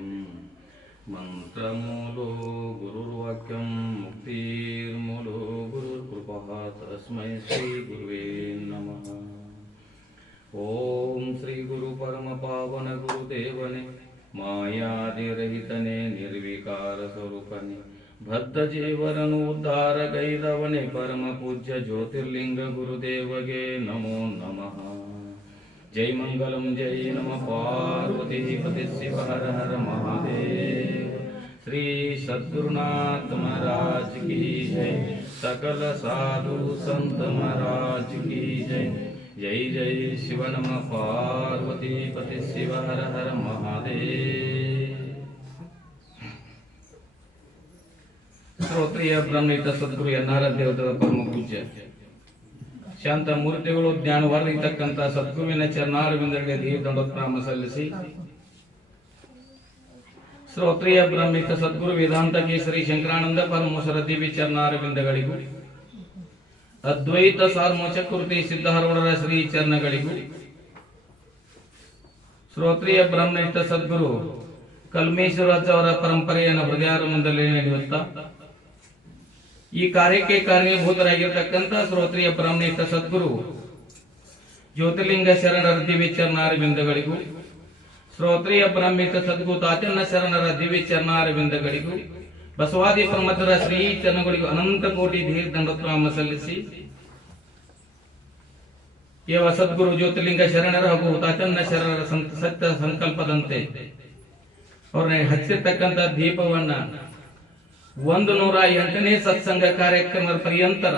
गतिम् मंत्रमूलो गुरुर्वाक्यं मुक्तिर्मूलो गुरुर्कृपः तस्मै श्री गुरुवे नमः। ओम श्री गुरु परम पावन गुरुदेवने मायादिरहितने निर्विकार स्वरूपने बद्ध जीवरनु उद्धार गैरवने परम पूज्य ज्योतिर्लिंग गुरुदेवगे नमो नमः। जय मंगलम जय नमः पार्वती पति शिव हर हर महादेव। श्री सद्गुरुनाथ महाराज की जय। सकल साधु संत महाराज की जय। जय जय शिव नमः पार्वती पति शिव हर हर महादेव। ಶ್ರೋತ್ರಿಯ ಬ್ರಹ್ಮಯುತ ಸದ್ಗುರು ಎನ್ನಾರ ದೇವರ ಪರಮ ಪೂಜ್ಯ ಶಾಂತ ಮೂರ್ತಿಗಳು ಜ್ಞಾನವರ್ಧಿತಕ್ಕಂಥ ಸದ್ಗುರುವಿನ ಚರಣಾರವಿಂದಗಳಿಗೆ ದೀರ್ಘದಂಡೋತ್ಪ್ರಾಮ ಸಲ್ಲಿಸಿ ಶ್ರೋತ್ರಿಯ ಬ್ರಹ್ಮಯುತ ಸದ್ಗುರು ವೇದಾಂತ ಕೇಸರಿ ಶಂಕರಾನಂದ ಪರಮೋಸರ ದಿವ್ಯ ಚರಣಾರವಿಂದಗಳಿಗೂ ಅದ್ವೈತ ಸಾರ್ಮೋಚ ಕೃತಿ ಸಿದ್ಧಾರೂಢರ ಶ್ರೀ ಚರಣಗಳಿಗೂ ಶ್ರೋತ್ರಿಯ ಬ್ರಹ್ಮಯುತ ಸದ್ಗುರು ಕಲ್ಮೇಶ್ವರಾಜ್ ಅವರ ಪರಂಪರೆಯನ್ನು ಹೃದಯಾರವಿಂದದಲ್ಲಿ ನಡೆಯುತ್ತಾ ಈ ಕಾರ್ಯಕ್ಕೆ ಕಾರಣೀಭೂತರಾಗಿರ್ತಕ್ಕಂಥ ಶ್ರೋತ್ರಿಯ ಬ್ರಹ್ಮಯುತ ಸದ್ಗುರು ಜ್ಯೋತಿರ್ಲಿಂಗ ಶರಣರ ದಿವ್ಯ ಚರಣಾರವಿಂದಗಳಿಗೂ ಶ್ರೋತ್ರಿಯ ಬ್ರಹ್ಮಯುತ ಸದ್ಗುರು ತಾತಣ್ಣ ಶರಣರ ದಿವ್ಯ ಚರಣಾರವಿಂದಗಳಿಗೂ ಬಸವಾದಿ ಪ್ರಮಥರ ಶ್ರೀ ಚರಣಗಳಿಗೂ ಅನಂತ ಕೋಟಿ ದೀರ್ಘದಂಡೋತ್ಪ್ರಾಮ ಸಲ್ಲಿಸಿ ಯಾವ ಸದ್ಗುರು ಜ್ಯೋತಿರ್ಲಿಂಗ ಶರಣರ ಹಾಗೂ ತಾತಣ್ಣ ಶರಣರ ಸತ್ಯ ಸಂಕಲ್ಪದಂತೆ ಅವ್ರನ್ನ ಹಚ್ಚಿರ್ತಕ್ಕಂಥ ದೀಪವನ್ನ 108ನೇ ಸತ್ಸಂಗ ಕಾರ್ಯಕ್ರಮದ ಪರ್ಯಂತರ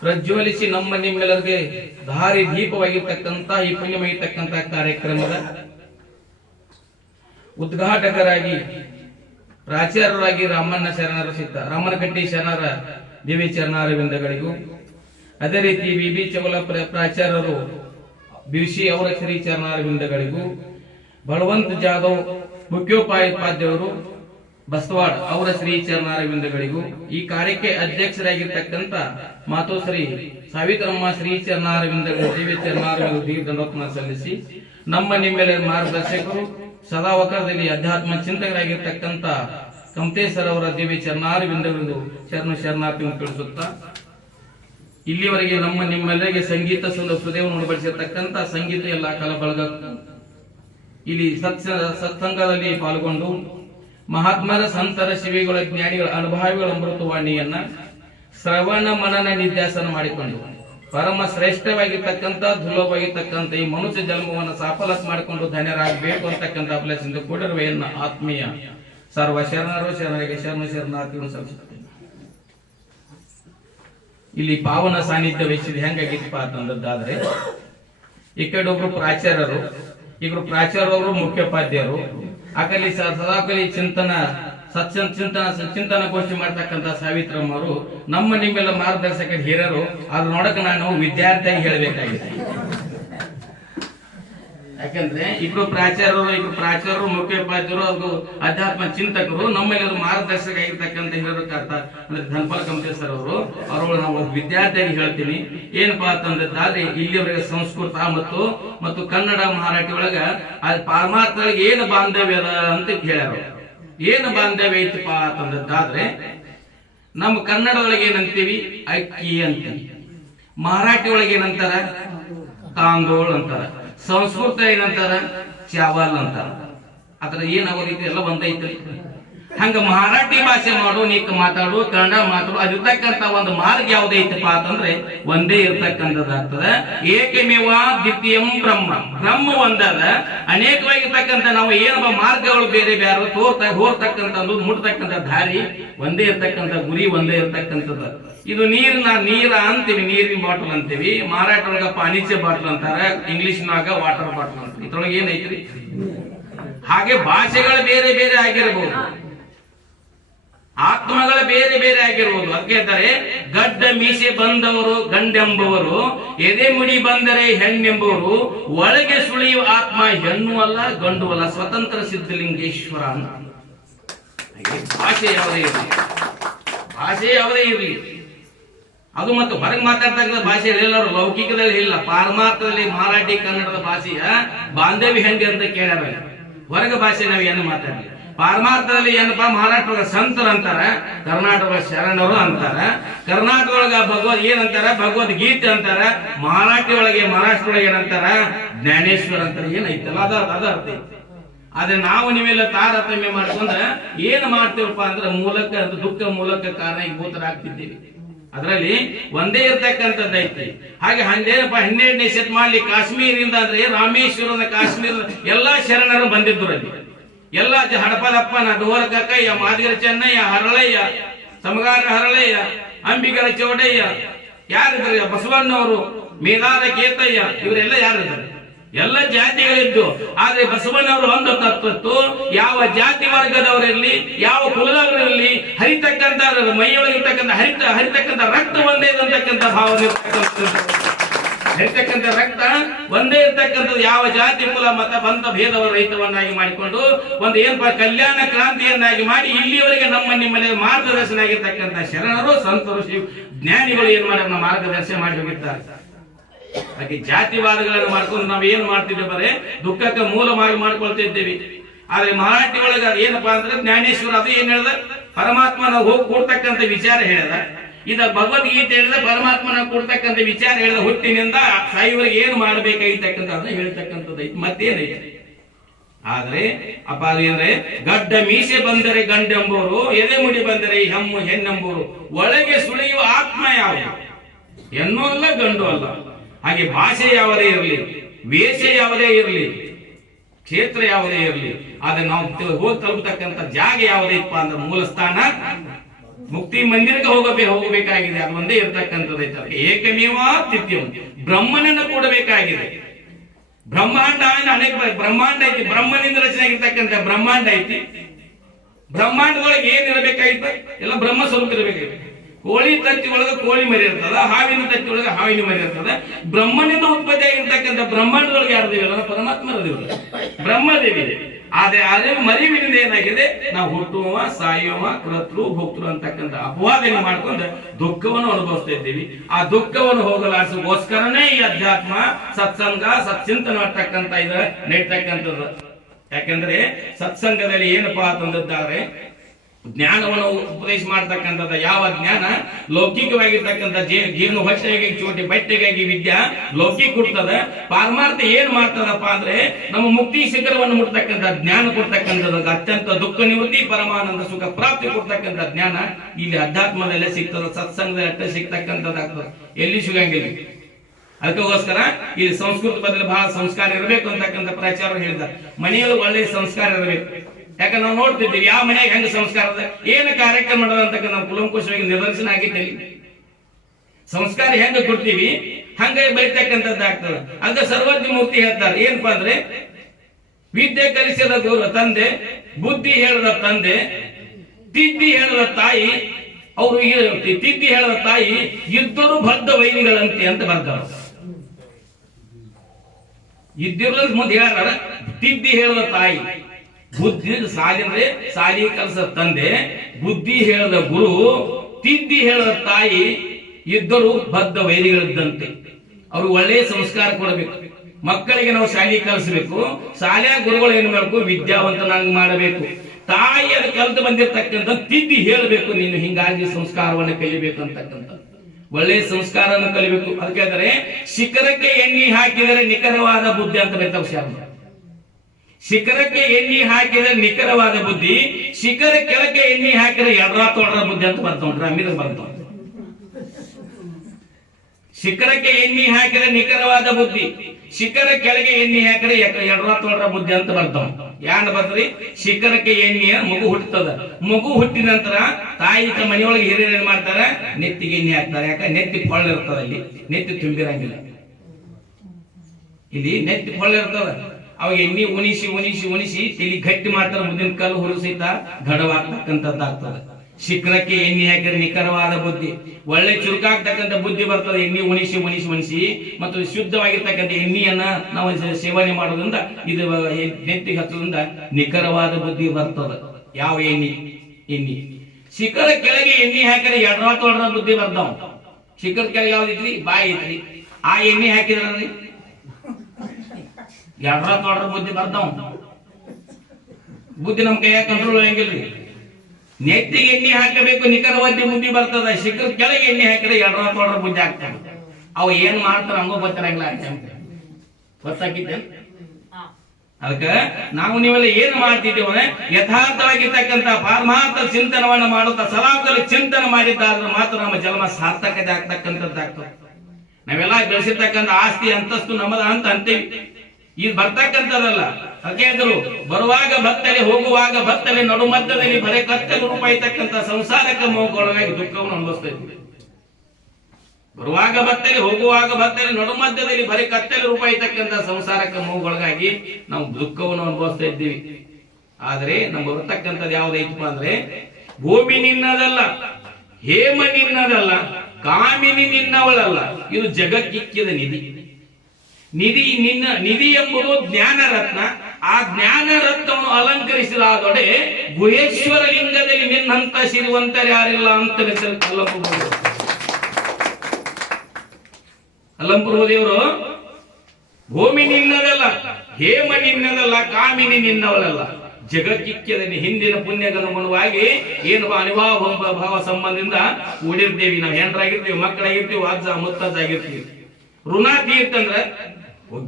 ಪ್ರಜ್ವಲಿಸಿ ನಮ್ಮ ನಿಮ್ಮೆಲ್ಲರಿಗೆ ದಾರಿ ದೀಪವಾಗಿರ್ತಕ್ಕಂಥ ಈ ಪುಣ್ಯಮಯತಕ್ಕಂಥ ಕಾರ್ಯಕ್ರಮದ ಉದ್ಘಾಟಕರಾಗಿ ಪ್ರಾಚಾರ್ಯರಾಗಿ ರಾಮಣ್ಣ ಶರಣರ ರಾಮನಗಟ್ಟಿ ಶರಣರ ದಿವ್ಯ ಚರಣಾರವಿಂದಗಳಿಗೂ ಅದೇ ರೀತಿ ವಿ ಚವಲ ಪ್ರಾಚಾರ್ಯರು ಬಿಸಿ ಅವರ ಶ್ರೀ ಚರಣಾರವಿಂದಗಳಿಗೂ ಬಲವಂತ ಜಾಧವ್ ಮುಖ್ಯೋಪಾಧ್ಯಾಯರು ಬಸ್ತವಾಡ್ ಅವರ ಶ್ರೀ ಚರಣಾರವಿಂದಗಳಿಗೂ ಈ ಕಾರ್ಯಕ್ಕೆ ಅಧ್ಯಕ್ಷರಾಗಿರ್ತಕ್ಕಂಥ ಮಾತೋಶ್ರೀ ಸಾವಿತ್ರಮ್ಮ ಶ್ರೀ ಚರಣಾರವಿಂದಗಳ ದಿವ್ಯ ಚರಣಾರವಿಂದ ದೀರ್ಘದಂಡೋತ್ಪ್ರಾಮ ಸಲ್ಲಿಸಿ ನಮ್ಮ ನಿಮ್ಮೆಲ್ಲರ ಮಾರ್ಗದರ್ಶಕರು ಸದಾವಕಾಶದಲ್ಲಿ ಅಧ್ಯಾತ್ಮ ಚಿಂತಕರಾಗಿರ್ತಕ್ಕಂಥ ಕಮತೇಶ್ವರ ಅವರ ದಿವ್ಯ ಚರಣಾರವಿಂದಗಳಿಗೂ ಶರಣಾರ್ಥಿ ತಿಳಿಸುತ್ತಾ ಇಲ್ಲಿವರೆಗೆ ನಮ್ಮ ನಿಮ್ಮೆಲ್ಲರಿಗೆ ಸಂಗೀತ ಹೃದಯವನ್ನು ಉಣಬಡಿಸಿರ್ತಕ್ಕಂಥ ಸಂಗೀತ ಎಲ್ಲ ಕಲಾ ಬಳಗ ಇಲ್ಲಿ ಸತ್ಸಂಗದಲ್ಲಿ ಪಾಲ್ಗೊಂಡು ಮಹಾತ್ಮರ ಸಂತರ ಶಿವಿಗಳ ಜ್ಞಾನಿಗಳ ಅನುಭವಿಗಳ ಅಮೃತವಾಣಿಯನ್ನ ಶ್ರವಣ ಮನನ ನಿಧ್ಯಾಸನ ಮಾಡಿಕೊಂಡು ಪರಮ ಶ್ರೇಷ್ಠವಾಗಿರ್ತಕ್ಕಂಥ ದುರ್ಲಭವಾಗಿರ್ತಕ್ಕಂಥ ಈ ಮನುಷ್ಯ ಜನ್ಮವನ್ನು ಸಾಫಲ ಮಾಡಿಕೊಂಡು ಧನ್ಯರಾಗಬೇಕು ಅಂತಕ್ಕಂಥ ಅಭಿಲಾಷೆಯಿಂದ ಕೂಡಿರುವ ಎನ್ನ ಆತ್ಮೀಯ ಸರ್ವ ಶರಣರು ಶರಣರಿಗೆ ಶರಣಾರ್ಥಿಗಳು ಸಲ್ಲಿಸುತ್ತೇನೆ. ಇಲ್ಲಿ ಪಾವನ ಸಾನ್ನಿಧ್ಯ ವಹಿಸಿದ ಹೆಂಗಾಗಿತ್ತಪ್ಪ ಅಂತಂದದ್ದಾದ್ರೆ ಈ ಕಡೆ ಒಬ್ರು ಪ್ರಾಚಾರ್ಯರು, ಇಬ್ರು ಪ್ರಾಚಾರ್ಯರು ಮುಖ್ಯೋಪಾಧ್ಯಾಯರು, ಆಕಲಿ ಸದಾಕಲಿ ಚಿಂತನ ಗೋಷ್ಠಿ ಮಾಡ್ತಕ್ಕಂಥ ಸಾವಿತ್ರಮ್ಮ ಅವರು ನಮ್ಮ ನಿಮ್ಮೆಲ್ಲ ಮಾರ್ಗದರ್ಶಕ ಹಿರಿಯರು. ಅದ್ರ ನೋಡಕ್ ನಾನು ವಿದ್ಯಾರ್ಥಿಯಾಗಿ ಹೇಳಬೇಕಾಗಿದೆ. ಯಾಕಂದ್ರೆ ಇಬ್ರು ಪ್ರಾಚಾರ್ಯರು ಮುಖ್ಯೋಪಾಧ್ಯಾಯರು ಹಾಗೂ ಅಧ್ಯಾತ್ಮ ಚಿಂತಕರು ನಮ್ಮೆಲ್ಲರೂ ಮಾರ್ಗದರ್ಶಕ ಆಗಿರ್ತಕ್ಕಂಥ ಹಿರಿಯರು ಅಂದ್ರೆ ಧನಪಾಲ ಕಮತೇಶ್ವರ ಅವರು ನಾವು ವಿದ್ಯಾರ್ಥಿಯಾಗಿ ಹೇಳ್ತೀನಿ. ಏನಪ್ಪಾ ಅಂತಂದ್ರೆ ಇಲ್ಲಿವರೆಗೆ ಸಂಸ್ಕೃತ ಮತ್ತು ಕನ್ನಡ ಮರಾಠಿ ಒಳಗ ಪರಮಾರ್ಥಗಳಿಗೆ ಏನು ಬಾಂಧವ್ಯ ಅದ ಅಂತ ಹೇಳ್ಯಾರ. ಏನು ಬಾಂಧವ್ಯ ಐತಪ್ಪ ಅಂತಂದ್ರೆ ನಮ್ಮ ಕನ್ನಡ ಒಳಗೆ ಏನಂತೀವಿ ಅಕ್ಕಿ ಅಂತೀವಿ, ಮರಾಠಿ ಒಳಗೆ ಏನಂತಾರ ತಾಂದೋಳ್ ಅಂತಾರ, ಸಂಸ್ಕೃತ ಏನಂತಾರ ಚಾವಲ್ ಅಂತಾರ. ಅದ್ರ ಏನಾಗೋದೈತಿ ಎಲ್ಲ ಒಂದೈತಿ. ಹಂಗ ಮರಾಠಿ ಭಾಷೆ ಮಾಡು, ನೀಕ್ ಮಾತಾಡು, ಕನ್ನಡ ಮಾತಾಡು, ಅದಿರ್ತಕ್ಕಂಥ ಒಂದು ಮಾರ್ಗ ಯಾವ್ದೈತಪ್ಪ ಅಂತಂದ್ರೆ ಒಂದೇ ಇರ್ತಕ್ಕಂಥದ್ದಾಗ್ತದ. ಏಕಮೇವ ದ್ವಿತೀಯಂ ಬ್ರಹ್ಮ ಒಂದದ. ಅನೇಕವಾಗಿರ್ತಕ್ಕಂಥ ನಾವು ಏನಪ್ಪ ಮಾರ್ಗಗಳು ಬೇರೆ ಬೇರೆ ಹೋರ್ತಕ್ಕಂಥ ಮುಟ್ತಕ್ಕಂಥ ದಾರಿ ಒಂದೇ ಇರ್ತಕ್ಕಂಥ ಗುರಿ ಒಂದೇ ಇರ್ತಕ್ಕಂಥದ್ದು. ಇದು ನೀರ ಅಂತೀವಿ, ನೀರಿನ ಬಾಟಲ್ ಅಂತೀವಿ. ಮರಾಠಿ ಒಳಗ ಪಾನಿಚೆ ಬಾಟಲ್ ಅಂತಾರ, ಇಂಗ್ಲಿಷ್ನಾಗ ವಾಟರ್ ಬಾಟಲ್ ಅಂತ. ಇದ್ರೊಳಗೆ ಏನೈತ್ರಿ? ಹಾಗೆ ಭಾಷೆಗಳು ಬೇರೆ ಬೇರೆ ಆಗಿರಬಹುದು, ಆತ್ಮಗಳ ಬೇರೆ ಬೇರೆ ಆಗಿರುವುದು. ಅದಕ್ಕೆ ಹೇಳ್ತಾರೆ ಗಡ್ಡ ಮೀಸೆ ಬಂದವರು ಗಂಡೆಂಬುವರು, ಎದೆ ಮುಡಿ ಬಂದರೆ ಹೆಣ್ಣೆಂಬುವರು, ಒಳಗೆ ಸುಳಿಯುವ ಆತ್ಮ ಹೆಣ್ಣು ಅಲ್ಲ ಗಂಡು ಅಲ್ಲ, ಸ್ವತಂತ್ರ ಸಿದ್ಧಲಿಂಗೇಶ್ವರ ಅಂತ. ಭಾಷೆ ಯಾವುದೇ ಇರಲಿ ಅದು ಮತ್ತು ಹೊರಗೆ ಮಾತಾಡ್ತಕ್ಕಂಥ ಭಾಷೆ ಎಲ್ಲರೂ ಲೌಕಿಕದಲ್ಲಿ ಇಲ್ಲ, ಪಾರಮಾರ್ಥದಲ್ಲಿ ಮರಾಠಿ ಕನ್ನಡದ ಭಾಷೆಯ ಬಾಂಧವ್ಯ ಹೆಂಗೆ ಅಂತ ಕೇಳ್ಯಾರ. ಹೊರಗ ಭಾಷೆ ನಾವು ಏನು ಮಾತಾಡಲಿ. ಪಾರಮಾರ್ಥದಲ್ಲಿ ಏನಪ್ಪಾ, ಮಹಾರಾಷ್ಟ್ರ ಸಂತರು ಅಂತಾರ, ಕರ್ನಾಟಕ ಶರಣರು ಅಂತಾರ, ಕರ್ನಾಟಕ ಒಳಗ ಭಗವದ್ ಏನಂತಾರ, ಭಗವದ್ಗೀತೆ ಅಂತಾರ, ಮಹಾರಾಷ್ಟ್ರ ಒಳಗೆ ಏನಂತಾರ, ಜ್ಞಾನೇಶ್ವರ ಅಂತಾರ. ಏನೈತಲ್ಲ ಅದ ಅರ್ಥ ಐತಿ. ಆದ್ರೆ ನಾವು ನೀವೆಲ್ಲ ತಾರತಮ್ಯ ಮಾಡ್ಕೊಂಡ್ರ ಏನ್ ಮಾಡ್ತೇವಪ್ಪ ಅಂದ್ರೆ ಮೂಲಕ ದುಃಖ ಮೂಲಕ ಕಾರಣೀಭೂತರಾಗ್ತಿದ್ದೀವಿ. ಅದರಲ್ಲಿ ಒಂದೇ ಇರ್ತಕ್ಕಂಥದ್ದು ಐತಿ. ಹಾಗೆ ಹಂಗೇನಪ್ಪ 12ನೇ ಶತಮಾನದಲ್ಲಿ ಕಾಶ್ಮೀರಿಂದ ಅಂದ್ರೆ ರಾಮೇಶ್ವರದ ಕಾಶ್ಮೀರ ಎಲ್ಲಾ ಶರಣರು ಬಂದಿದ್ರು ಅಲ್ಲಿ. ಎಲ್ಲ ಹಡಪದಪ್ಪನ, ಡೋರಕಯ್ಯ, ಮಾದಿಗರ ಚೆನ್ನಯ್ಯ, ಹರಳಯ್ಯ, ಸಮಗಾರ ಹರಳಯ್ಯ, ಅಂಬಿಗರ ಚೌಡಯ್ಯ, ಯಾರಿದ್ದಾರೆ, ಬಸವಣ್ಣವರು, ಮೇದಾರ ಕೇತಯ್ಯ, ಇವರೆಲ್ಲ ಯಾರಿದ್ದಾರೆ? ಎಲ್ಲ ಜಾತಿಗಳಿದ್ದು. ಆದ್ರೆ ಬಸವಣ್ಣವರು ಒಂದು ತತ್ವತ್ತು, ಯಾವ ಜಾತಿ ವರ್ಗದವರಿರ್ಲಿ, ಯಾವ ಕುಲದವರಿರ್ಲಿ, ಹರಿತಕ್ಕಂಥ ಮೈಯೊಳಗಿರ್ತಕ್ಕಂಥ ಹರಿತಕ್ಕಂಥ ರಕ್ತ ಒಂದೇ ಇರತಕ್ಕಂಥ ಭಾವನೆ, ಹರಿತಕ್ಕಂಥ ರಕ್ತ ಒಂದೇ ಇರ್ತಕ್ಕಂಥದ್ದು. ಯಾವ ಜಾತಿ ಕುಲ ಮತ ಬಂತ ಭೇದವ ರಹಿತವನ್ನಾಗಿ ಮಾಡಿಕೊಂಡು ಒಂದು ಏನಪ್ಪ ಕಲ್ಯಾಣ ಕ್ರಾಂತಿಯನ್ನಾಗಿ ಮಾಡಿ ಇಲ್ಲಿವರೆಗೆ ನಿಮ್ಮಲ್ಲಿ ಮಾರ್ಗದರ್ಶನ ಆಗಿರ್ತಕ್ಕಂಥ ಶರಣರು, ಸಂತರು, ಜ್ಞಾನಿಗಳು ಏನ್ ಮಾಡಿ ನಮ್ಮ ಮಾರ್ಗದರ್ಶನ ಮಾಡಿ ಹೋಗಿದ್ದಾರೆ. ಹಾಗೆ ಜಾತಿವಾದಗಳನ್ನು ಮಾಡ್ಕೊಂಡು ನಾವ್ ಏನ್ ಮಾಡ್ತಿದ್ದೇವೆ, ಬರೇ ದುಃಖಕ್ಕೆ ಮೂಲವಾಗಿ ಮಾಡ್ಕೊಳ್ತಿದ್ದೇವೆ. ಆದ್ರೆ ಮರಾಠಿ ಒಳಗ ಏನಪ್ಪಾ ಅಂದ್ರೆ ಜ್ಞಾನೇಶ್ವರ ಅದು ಏನ್ ಹೇಳ್ದ, ಪರಮಾತ್ಮನ ಹೋಗಿ ಕೂಡ್ತಕ್ಕಂಥ ವಿಚಾರ ಹೇಳ್ದ. ಇದ ಭಗವದ್ಗೀತೆ ಹೇಳಿದ ಪರಮಾತ್ಮನ ಕೊಡ್ತಕ್ಕಂಥ ವಿಚಾರ ಹೇಳಿದ. ಹುಟ್ಟಿನಿಂದ ಸಾಯುವರೆಗೆ ಏನು ಮಾಡ್ಬೇಕಾಗಿರ್ತಕ್ಕಂಥ ಹೇಳ್ತಕ್ಕಂಥದ್ದು ಮತ್ತೇನೈತೆ. ಆದ್ರೆ ಅಪ್ಪ ಅಂದ್ರೆ ಗಡ್ಡ ಮೀಸೆ ಬಂದರೆ ಗಂಡೆಂಬುವರು, ಎದೆ ಮುಡಿ ಬಂದರೆ ಹೆಣ್ಣೆಂಬುವರು, ಒಳಗೆ ಸುಳಿಯುವ ಆತ್ಮ ಯಾವುದು, ಹೆಣ್ಣು ಅಲ್ಲ ಗಂಡು ಅಲ್ಲ. ಹಾಗೆ ಭಾಷೆ ಯಾವುದೇ ಇರಲಿ, ವೇಷ ಯಾವುದೇ ಇರಲಿ, ಕ್ಷೇತ್ರ ಯಾವುದೇ ಇರಲಿ, ಆದ್ರೆ ನಾವು ಹೋಗಿ ತಲುಪತಕ್ಕಂಥ ಜಾಗ ಯಾವುದೇ ಇಪ್ಪ ಅಂದ್ರೆ ಮೂಲ ಸ್ಥಾನ ಮುಕ್ತಿ ಮಂದಿರಕ್ಕೆ ಹೋಗಬೇಕಾಗಿದೆ. ಅದು ಒಂದೇ ಇರ್ತಕ್ಕಂಥದ್ದು. ಏಕಮೇವ ದ್ವಿತೀಯಂ, ಬ್ರಹ್ಮನನ್ನು ಕೂಡಬೇಕಾಗಿದೆ. ಬ್ರಹ್ಮಾಂಡ ಅನೇಕ ಬ್ರಹ್ಮಾಂಡ ಐತಿ, ಬ್ರಹ್ಮನಿಂದ ರಚನೆ ಆಗಿರ್ತಕ್ಕಂಥ ಬ್ರಹ್ಮಾಂಡ ಐತಿ. ಬ್ರಹ್ಮಾಂಡದೊಳಗೆ ಏನ್ ಇರಬೇಕಾಗಿತ್ತು, ಎಲ್ಲ ಬ್ರಹ್ಮ ಸ್ವರೂಪ ಇರಬೇಕಾಗಿತ್ತು. ಕೋಳಿ ತತ್ತಿ ಒಳಗೆ ಕೋಳಿ ಮರಿ ಇರ್ತದ, ಹಾವಿನ ತತ್ತಿ ಒಳಗೆ ಹಾವಿನ ಮರಿ ಇರ್ತದ. ಬ್ರಹ್ಮನಿಂದ ಉತ್ಪತ್ತಿ ಆಗಿರ್ತಕ್ಕಂಥ ಬ್ರಹ್ಮಾಂಡದೊಳಗೆ ಯಾರದೇವಿಲ್ಲ, ಪರಮಾತ್ಮ ಇರೋದಿಲ್ಲ, ಬ್ರಹ್ಮದೇವಿ. ಅದೇ ಮರಿವಿನಿಂದ ಏನಾಗಿದೆ, ನಾವು ಹುಟ್ಟುವ, ಸಾಯುವ, ಕೃತೃ ಭೋಕ್ತೃ ಅಂತಕ್ಕಂಥ ಅಪವಾದನೆ ಮಾಡ್ಕೊಂಡು ದುಃಖವನ್ನು ಅನುಭವಿಸ್ತಾ ಇದ್ದೀವಿ. ಆ ದುಃಖವನ್ನು ಹೋಗಲಾಡಿಸೋಸ್ಕರನೇ ಈ ಅಧ್ಯಾತ್ಮ, ಸತ್ಸಂಗ, ಸತ್ಚಿಂತನ ಮಾಡ್ತಕ್ಕಂಥ ಇದ ನಡೀತಕ್ಕಂಥದ್ದು. ಯಾಕಂದ್ರೆ ಸತ್ಸಂಗದಲ್ಲಿ ಏನಪ್ಪಾ ಅಂತಂದಿದ್ದಾರೆ, ಜ್ಞಾನವನ್ನು ಉಪದೇಶ ಮಾಡ್ತಕ್ಕಂಥದ್ದು. ಯಾವ ಜ್ಞಾನ ಲೌಕಿಕವಾಗಿರ್ತಕ್ಕಂಥ ಜೇನು ಹೊಟ್ಟೆಗಾಗಿ ಚೋಟಿ ಬಟ್ಟೆಗಾಗಿ ವಿದ್ಯಾ ಲೌಕಿಕ ಕೊಡ್ತದ. ಪಾರಮಾರ್ಥ ಏನ್ ಮಾಡ್ತದಪ್ಪ ಅಂದ್ರೆ ನಮ್ಮ ಮುಕ್ತಿ ಶಿಖರವನ್ನು ಮುಟ್ತಕ್ಕಂಥ ಜ್ಞಾನ ಕೊಡ್ತಕ್ಕಂಥದ್ದು. ಅತ್ಯಂತ ದುಃಖ ನಿವೃತ್ತಿ, ಪರಮಾನಂದ ಸುಖ ಪ್ರಾಪ್ತಿ ಕೊಡ್ತಕ್ಕಂಥ ಜ್ಞಾನ ಇಲ್ಲಿ ಅಧ್ಯಾತ್ಮದಲ್ಲೇ ಸಿಗ್ತದ, ಸತ್ಸಂಗದ ಅಟ್ಟ ಸಿಗ್ತಕ್ಕಂಥದ್ದಾಗ್ತದೆ, ಎಲ್ಲಿ ಸಿಗಂಗಿಲ್ಲ. ಅದಕ್ಕೋಸ್ಕರ ಇಲ್ಲಿ ಸಂಸ್ಕೃತ ಬದಲು ಬಹಳ ಸಂಸ್ಕಾರ ಇರಬೇಕು ಅಂತಕ್ಕಂಥ ಪ್ರಚಾರ ಹೇಳಿದ್ದಾರೆ. ಮನೆಯೊಳಗೆ ಒಳ್ಳೆಯ ಸಂಸ್ಕಾರ ಇರಬೇಕು. ಯಾಕಂದ್ರೆ ನಾವು ನೋಡ್ತಿದ್ದೀವಿ ಯಾವ ಮನೆಯಾಗ ಹೆಂಗ ಸಂಸ್ಕಾರ ಅದ, ಏನು ಕಾರ್ಯಕ್ರಮ ಮಾಡೋದ ಅಂತ ನಾವು ಕುಲಂಕುಷವಾಗಿ ನಿದರ್ಶನ ಆಗಿದ್ದೇವೆ. ಸಂಸ್ಕಾರ ಹೆಂಗ ಕೊಡ್ತೀವಿ ಹಂಗ ಬೆಳಿತಕ್ಕಂಥದ್ದು ಆಗ್ತದೆ. ಅಂತ ಸರ್ವಜ್ಞ ಮೂರ್ತಿ ಹೇಳ್ತಾರೆ ಏನಪ್ಪಾ ಅಂದ್ರೆ, ವಿದ್ಯೆ ಕಲಿಸಿದ ತಂದೆ, ಬುದ್ಧಿ ಹೇಳದ ತಂದೆ, ತಿದ್ದಿ ಹೇಳದ ತಾಯಿ. ಅವರು ತಿದ್ದಿ ಹೇಳದ ತಾಯಿ ಇದ್ದರು ಬದ್ಧ ವೈರಿಗಳಂತೆ ಅಂತ ಬರ್ತಾರೆ. ಇದ್ದಿರ್ಲ ಮುಂದೆ ಹೇಳ ತಿದ್ದಿ ಹೇಳದ ತಾಯಿ, ಬುದ್ಧಿ ಸಾಲಿ ಅಂದ್ರೆ ಸಾಲಿ ಕಲಿಸದ ತಂದೆ, ಬುದ್ಧಿ ಹೇಳದ ಗುರು, ತಿದ್ದಿ ಹೇಳದ ತಾಯಿ ಇದ್ದರು ಬದ್ಧ ವೈರಿಗಳಿದ್ದಂತೆ. ಅವ್ರು ಒಳ್ಳೆಯ ಸಂಸ್ಕಾರ ಕೊಡಬೇಕು. ಮಕ್ಕಳಿಗೆ ನಾವು ಶಾಲೆ ಕಲಿಸಬೇಕು. ಶಾಲೆಯ ಗುರುಗಳು ಏನ್ ಮಾಡಬೇಕು, ವಿದ್ಯಾವಂತನಾಗಿ ಮಾಡಬೇಕು. ತಾಯಿ ಅದು ಕಲಿತು ಬಂದಿರತಕ್ಕಂಥ ತಿದ್ದಿ ಹೇಳಬೇಕು, ನೀನು ಹಿಂಗಾಗಿ ಸಂಸ್ಕಾರವನ್ನು ಕಲಿಬೇಕು ಅಂತಕ್ಕಂಥ ಒಳ್ಳೆಯ ಸಂಸ್ಕಾರವನ್ನು ಕಲಿಬೇಕು. ಅದಕ್ಕೆ ಶಿಖರಕ್ಕೆ ಎಣ್ಣೆ ಹಾಕಿದರೆ ನಿಖರವಾದ ಬುದ್ಧಿ ಅಂತ ಬರ್ತಾವ. ಶಿಖರಕ್ಕೆ ಎಣ್ಣೆ ಹಾಕಿದರೆ ನಿಖರವಾದ ಬುದ್ಧಿ, ಶಿಖರ ಕೆಳಕ್ಕೆ ಎಣ್ಣೆ ಹಾಕಿದ್ರೆ ಎಡ್ರ ತೊಡ್ರ ಬುದ್ಧಿ ಅಂತ ಬರ್ತಾವ್ರಿ. ಅಮೀರ ಬರ್ತಾವ. ಶಿಖರಕ್ಕೆ ಎಣ್ಣೆ ಹಾಕಿದ್ರೆ ನಿಖರವಾದ ಬುದ್ಧಿ, ಶಿಖರ ಕೆಳಗೆ ಎಣ್ಣೆ ಹಾಕಿದ್ರೆ ಎಡ್ರ ತೊಡ್ರ ಬುದ್ಧಿ ಅಂತ ಬರ್ತಾವ. ಯಾನ್ ಬರ್ದ್ರಿ, ಶಿಖರಕ್ಕೆ ಎಣ್ಣೆ ಮಗು ಹುಟ್ಟುತ್ತದ. ಮಗು ಹುಟ್ಟಿದ ನಂತರ ತಾಯಿ ಮನೆಯೊಳಗೆ ಹಿರಿಯರು ಏನ್ ಮಾಡ್ತಾರೆ, ನೆತ್ತಿಗೆ ಎಣ್ಣೆ ಹಾಕ್ತಾರೆ. ಯಾಕ ನೆತ್ತಿ ಕೊಳ್ಳ ಇರ್ತದ, ಅಲ್ಲಿ ನೆತ್ತಿ ತುಂಬಿರಂಗಿಲ್ಲ. ಇಲ್ಲಿ ನೆತ್ತಿ ಕೊಳ್ಳ ಇರ್ತದ. ಅವಾಗ ಎಣ್ಣೆ ಉಣಿಸಿ ಉಣಿಸಿ ಉಣಿಸಿ ತಲೆ ಗಟ್ಟಿ ಮಾಡ್ತಾರೆ. ಮುಂದಿನ ಕಲ್ಲು ಹುರುಸಿತ ಘಡವಾಗ್ತಕ್ಕಂಥದ್ದಾಗ್ತದೆ. ಶಿಖರಕ್ಕೆ ಎಣ್ಣೆ ಹಾಕಿದ್ರೆ ನಿಖರವಾದ ಬುದ್ಧಿ, ಒಳ್ಳೆ ಚುರುಕಾಗ್ತಕ್ಕಂಥ ಬುದ್ಧಿ ಬರ್ತದೆ. ಎಣ್ಣೆ ಉಣಿಸಿ ಉಣಿಸಿ ಉಣಿಸಿ ಮತ್ತು ಶುದ್ಧವಾಗಿರ್ತಕ್ಕಂಥ ಎಣ್ಣೆಯನ್ನ ನಾವು ಸೇವನೆ ಮಾಡೋದ್ರಿಂದ, ಇದು ನೆತ್ತಿಗೆ ಹಚ್ಚೋದ್ರಿಂದ ನಿಖರವಾದ ಬುದ್ಧಿ ಬರ್ತದೆ. ಯಾವ ಎಣ್ಣೆ ಶಿಖರ ಕೆಳಗೆ ಎಣ್ಣೆ ಹಾಕಿದ್ರೆ ಎಡ್ರ ತೊಡ್ರ ಬುದ್ಧಿ ಬರ್ತಾವ. ಶಿಖರ ಕೆಳಗೆ ಯಾವ್ದಿದ್ರಿ, ಬಾಯಿ ಐತ್ರಿ. ಆ ಎಣ್ಣೆ ಹಾಕಿದ್ರಿ ಎಡ್ರ ತೊಡ್ರ ಬುದ್ಧಿ ಬರ್ತಾವ. ಬುದ್ಧಿ ನಮ್ಮ ಕೈಯಾಗ ಕಂಟ್ರೋಲ್ ಆಗಂಗಿಲ್ರಿ. ನೆತ್ತಿಗೆ ಎಣ್ಣೆ ಹಾಕಬೇಕು, ನಿಖರವಾದ ಬುದ್ಧಿ ಬರ್ತದ. ಶಿಖರ ಕೆಳಗೆ ಎಣ್ಣೆ ಹಾಕಿದ್ರೆ ಎಡ್ರ ತೊಡ್ರ ಬುದ್ಧಿ ಆಗ್ತಾವ. ಅವು ಏನ್ ಮಾಡ್ತಾರ ಹಂಗೋ ಗೊತ್ತಿರಂಗಿಲ್ಲ. ಗೊತ್ತಾಗಿದ್ದೆ. ಅದಕ್ಕ ನಾವು ನೀವೆಲ್ಲ ಏನು ಮಾಡ್ತಿದ್ದೇವೆ, ಯಥಾರ್ಥವಾಗಿರ್ತಕ್ಕಂಥ ಪಾರಮಾರ್ಥ ಚಿಂತನವನ್ನ ಮಾಡುತ್ತಾ ಸದಾಕಾಲ ಚಿಂತನೆ ಮಾಡಿದ್ದಾದ್ರೆ ಮಾತ್ರ ನಮ್ಮ ಜನ್ಮ ಸಾರ್ಥಕತೆ ಆಗ್ತಕ್ಕಂಥದ್ದಾಗ್ತದೆ. ನಾವೆಲ್ಲ ಗಳಿಸಿರ್ತಕ್ಕಂಥ ಆಸ್ತಿ ಅಂತಸ್ತು ನಮ್ಮದ ಅಂತ ಅಂತೀವಿ. ಇದು ಬರ್ತಕ್ಕಂಥದ್ದಲ್ಲ. ಹಾಗೇಂದ್ರು ಬರುವಾಗ ಭತ್ತಲೆ, ಹೋಗುವಾಗ ಭತ್ತಲೆ, ನಡುಮಧ್ಯದಲ್ಲಿ ಬರೇ ಕತ್ತಲು ರೂಪಾಯಿತಕ್ಕಂಥ ಸಂಸಾರಕ್ಕೆ ಮೋಹಗೊಳಗಾಗಿ ದುಃಖವನ್ನು ಅನುಭವಿಸ್ತಾ ಇದ್ವಿ. ಬರುವಾಗ ಭತ್ತಲೆ, ಹೋಗುವಾಗ ಭತ್ತಲೆ, ನಡುಮಧ್ಯದಲ್ಲಿ ಬರೀ ಕತ್ತಲೆ ರೂಪಾಯಿತಕ್ಕಂಥ ಸಂಸಾರಕ್ಕೆ ಮೋಹಗೊಳಗಾಗಿ ನಾವು ದುಃಖವನ್ನು ಅನುಭವಿಸ್ತಾ ಇದ್ದೀವಿ. ಆದ್ರೆ ನಮ್ಗೆ ಬರ್ತಕ್ಕಂಥದ್ದು ಯಾವ್ದೈತಪ್ಪ ಅಂದ್ರೆ, ಭೂಮಿ ನಿನ್ನದಲ್ಲ, ಹೇಮ ನಿನ್ನದಲ್ಲ, ಕಾಮಿನಿ ನಿನ್ನವಳಲ್ಲ, ಇದು ಜಗಕ್ಕಿಕ್ಕಿದ ನಿಧಿ. ನಿಧಿ ಎಂಬುದು ಜ್ಞಾನ ರತ್ನ. ಆ ಜ್ಞಾನ ರತ್ನವನ್ನು ಅಲಂಕರಿಸಲಾದೊಡೆ ಗುಹೇಶ್ವರ ಲಿಂಗದಲ್ಲಿ ನಿನ್ನಂತ ಸಿರಿವಂತರು ಯಾರಿಲ್ಲ ಅಂತ ಅಲ್ಲಂಪುರ ದೇವರು. ಭೂಮಿ ನಿನ್ನದಲ್ಲ, ಹೇಮ ನಿನ್ನದಲ್ಲ, ಕಾಮಿನಿ ನಿನ್ನವಳಲ್ಲ, ಜಗಕ್ಕಿಕ್ಕಿದ ಹಿಂದಿನ ಪುಣ್ಯಗನುಗುಣವಾಗಿ ಏನು ಅನಿವಾರ್ಯ ಭಾವ ಸಂಬಂಧದಿಂದ ಕೂಡಿರ್ತೀವಿ. ನಾವು ಹೆಂಡ್ರಾಗಿರ್ತೀವಿ, ಮಕ್ಕಳಾಗಿರ್ತೀವಿ, ಅಜ್ಜ ಮುತ್ತಜ್ಜಾಗಿರ್ತೀವಿ. ಋಣ ತೀರ್ತಂದ್ರ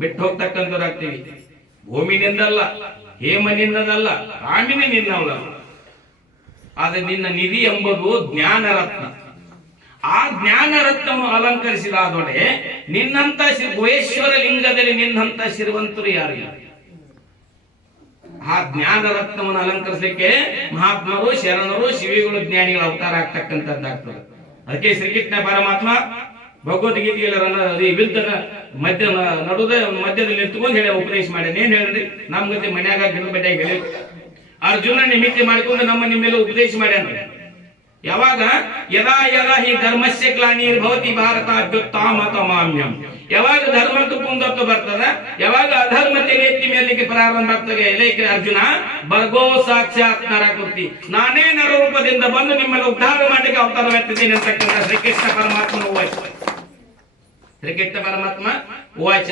ಬಿಟ್ಟು ಹೋಗ್ತಕ್ಕಂಥವ್ರಾಗ್ತೀವಿ. ಭೂಮಿ ನಿಂದಲ್ಲ, ಹೇಮ ನಿನ್ನದಲ್ಲ, ಕಾಮಿನಿ ನಿನ್ನವಳಲ್ಲ. ಆದ್ರೆ ನಿನ್ನ ನಿಧಿ ಎಂಬುದು ಜ್ಞಾನ ರತ್ನ. ಆ ಜ್ಞಾನ ರತ್ನವನ್ನು ಅಲಂಕರಿಸಿದಾದೊಡೆ ನಿನ್ನಂತ ಗುಹೇಶ್ವರ ಲಿಂಗದಲ್ಲಿ ನಿನ್ನಂತ ಶ್ರೀವಂತರು ಯಾರಿಲ್ಲ. ಆ ಜ್ಞಾನ ರತ್ನವನ್ನು ಅಲಂಕರಿಸಲಿಕ್ಕೆ ಮಹಾತ್ಮರು, ಶರಣರು, ಶಿವಿಗಳು, ಜ್ಞಾನಿಗಳ ಅವತಾರ ಆಗ್ತಕ್ಕಂಥದ್ದಾಗ್ತದೆ. ಅದಕ್ಕೆ ಶ್ರೀಕೃಷ್ಣ ಪರಮಾತ್ಮ ಭಗವದ್ಗೀತೆಯಲ್ಲಿ ಮಧ್ಯದಲ್ಲಿ ನಿಂತ್ಕೊಂಡು ಹೇಳಿ ಉಪದೇಶ ಮಾಡಿ ಏನ್ ಹೇಳ್ರಿ, ನಮ್ ಗತಿ ಮನ್ಯಾಗ ಗಿಡ ಬಡ್ಡಿಯಾಗಿ ಹೇಳಿ ಅರ್ಜುನ ನಿಮಿತ್ತಿ ಮಾಡಿಕೊಂಡು ನಮ್ಮ ನಿಮ್ಮೆಲ್ಲ ಉಪದೇಶ ಮಾಡ್ಯಾನ. ಯಾವಾಗ ಯದಾ ಯದಾ ಹಿ ಧರ್ಮಸ್ಯ ಗ್ಲಾನಿರ್ಭವತಿ ಭಾರತ ಅಭ್ಯುತ್ಥಾಮತಮಾಮ್ಯಂ, ಯಾವಾಗ ಧರ್ಮಕ್ಕೆ ಕುಂದತ್ತು ಬರ್ತದ, ಯಾವಾಗ ಅಧರ್ಮತೆ ಎತ್ತಿ ಮೇಲಿಗೆ ಪ್ರಾರಂಭ ಆಗ್ತದೆ. ಇಲೇಕೆ ಅರ್ಜುನ ಬರ್ಗೋ ಸಾಕ್ಷಾತ್ ನರಕೃತಿ, ನಾನೇ ನರ ರೂಪದಿಂದ ಬಂದು ನಿಮ್ಮನ್ನು ಉದ್ಧಾರ ಮಾಡಲಿಕ್ಕೆ ಅವತಾರ ಎತ್ತಿದ್ದೀನಿ ಅಂತಕ್ಕಂಥ ಶ್ರೀಕೃಷ್ಣ ಪರಮಾತ್ಮನ ವಾಚ. ಶ್ರೀಕೃಷ್ಣ ಪರಮಾತ್ಮ ವಾಚ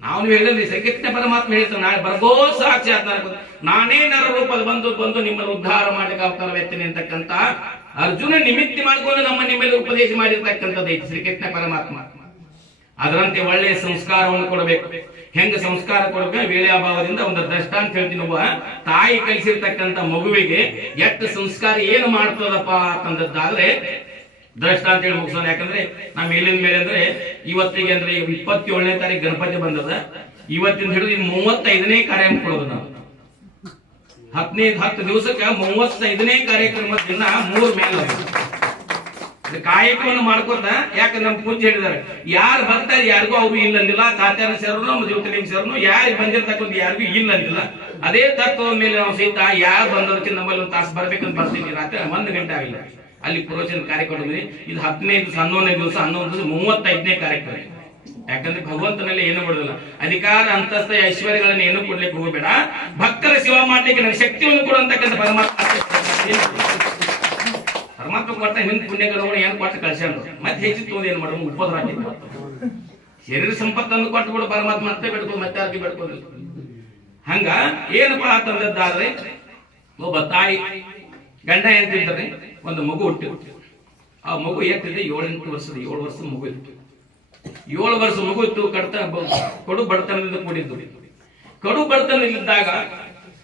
ನಾವು ಹೇಳಿದ್ರಿ. ಶ್ರೀಕೃಷ್ಣ ಪರಮಾತ್ಮ ಹೇಳ್ತಾನೆ, ನಾಳೆ ಬರ್ಗೋ ಸಾಕ್ಷಾತ್ ನರಕೃತಿ, ನಾನೇ ನರ ರೂಪದ ಬಂದು ನಿಮ್ಮನ್ನು ಉದ್ಧಾರ ಮಾಡಲಿಕ್ಕೆ ಅವತಾರ ಎತ್ತೀನಿ ಅಂತಕ್ಕಂಥ ಅರ್ಜುನ ನಿಮಿತ್ತಿ ಮಾಡ್ಕೊಂಡು ನಮ್ಮ ನಿಮ್ಮಲ್ಲಿ ಉಪದೇಶ ಮಾಡಿರ್ತಕ್ಕಂಥದ್ದೈತಿ ಶ್ರೀಕೃಷ್ಣ ಪರಮಾತ್ಮ. ಅದರಂತೆ ಒಳ್ಳೆಯ ಸಂಸ್ಕಾರವನ್ನು ಕೊಡಬೇಕು. ಹೆಂಗ ಸಂಸ್ಕಾರ ಕೊಡಬೇಕು, ವೇಳೆಯಾಭಾವದಿಂದ ಒಂದು ದೃಷ್ಟಾಂತ ಹೇಳ್ತೀನಿ. ಒಬ್ಬ ತಾಯಿ ಕಲಿಸಿರ್ತಕ್ಕಂಥ ಮಗುವಿಗೆ ಎಷ್ಟು ಸಂಸ್ಕಾರ ಏನು ಮಾಡ್ತದಪ್ಪ ಅಂತಂದದ್ದಾದ್ರೆ ದೃಷ್ಟಾಂತ ಹೇಳಿ ಮುಗಿಸೋಣ. ಯಾಕಂದ್ರೆ ನಾ ಮೇಲಿನ ಮೇಲೆ ಅಂದ್ರೆ ಇವತ್ತಿಗೆ ಅಂದ್ರೆ 27ನೇ ತಾರೀಕು ಗಣಪತಿ ಬಂದದ. ಇವತ್ತಿನ ಹಿಡಿದು 35ನೇ ಕಾರ್ಯಕ್ರಮ ಕೊಡೋದು. ನಾವು 10 ದಿವಸಕ್ಕೆ 35ನೇ ಕಾರ್ಯಕ್ರಮ ದಿನ 3 ಮೇಲೆ ಕಾಯಕವನ್ನು ಮಾಡ್ಕೊತ. ಯಾಕಂದ್ರೆ ನಮ್ ಪೂಜೆ ಹೇಳಿದಾರೆ, ಯಾರು ಬರ್ತಾರೆ ಯಾರಿಗೂ ಅವ್ರು ಇಲ್ಲ ಅಂದಿಲ್ಲ. ತಾತ್ಯಾರ ಶರಣು, ನಮ್ಮ ಜ್ಯೋತಿಲಿಂಗ ಶರಣು, ಯಾರಿಗೆ ಬಂದಿರ್ತಕ್ಕಂಥ ಯಾರಿಗೂ ಇಲ್ಲ ಅಂದಿಲ್ಲ. ಅದೇ ತತ್ವದ ಮೇಲೆ ನಾವು ಸಹಿತ ಯಾರು ಬಂದೋದಕ್ಕೆ ನಮ್ಮಲ್ಲಿ ಒಂದು ತಾಸು ಬರ್ಬೇಕಂತ ಬರ್ತೀನಿ. ರಾತ್ರಿ 1 ಗಂಟೆ ಆಗಿಲ್ಲ ಅಲ್ಲಿ ಪ್ರವಚನ ಕಾರ್ಯಕ್ರಮ. ಇದು 15 ದಿವಸ, 11ನೇ ದಿವಸ, 11 ದಿವಸ 35ನೇ ಕಾರ್ಯಕ್ರಮ. ಯಾಕಂದ್ರೆ ಭಗವಂತನಲ್ಲಿ ಏನು ಬಿಡುದಿಲ್ಲ. ಅಧಿಕಾರ, ಅಂತಸ್ಥ, ಐಶ್ವರ್ಯಗಳನ್ನ ಏನು ಕೊಡ್ಲಿಕ್ಕೆ ಹೋಗಬೇಡ. ಭಕ್ತರ ಸೇವಾ ಮಾಡ್ಲಿಕ್ಕೆ ನನಗೆ ಶಕ್ತಿಯನ್ನು ಕೊಡುವಂತಕ್ಕಂಥ ಪರಮಾತ್ಮ ಕೊಟ್ಟ ಹಿಂದ್ ಪುಣ್ಯಗಳು ಏನ್ ಕೊಟ್ಟು ಕಳ್ಸ್ಯಾನ. ಮತ್ತೆ ಹೆಚ್ಚಿತ್ತು ಏನ್ ಮಾಡೋದು, ಉಪದ್ರ ಹಾಕಿತ್ತು. ಶರೀರ ಸಂಪತ್ತನ್ನು ಕೊಟ್ಟು ಬಿಡು ಪರಮಾತ್ಮ ಅಂತ ಬೇಡ್ಕೊ, ಮತ್ತೆ ಅದಕ್ಕೆ ಬೇಡ್ಕೋದಿಲ್ಲ. ಹಂಗ ಏನಪ್ಪಾ ಅಂತಂದದ್ದಾದ್ರೆ, ಒಬ್ಬ ತಾಯಿ ಗಂಡ ಎಂತಿರ್ತಾರೆ, ಒಂದು ಮಗು ಹುಟ್ಟಿತ್ತು. ಆ ಮಗು ಎಷ್ಟಿದೆ, 7-8 ವರ್ಷದ, 7 ವರ್ಷದ ಮಗು ಇತ್ತು. 7 ವರ್ಷ ಮಗು ಇತ್ತು. ಕಡು ಬಡತನದಿಂದ ಕೂಡಿದ್ದು. ಕಡು ಬಡತನದಲ್ಲಿದ್ದಾಗ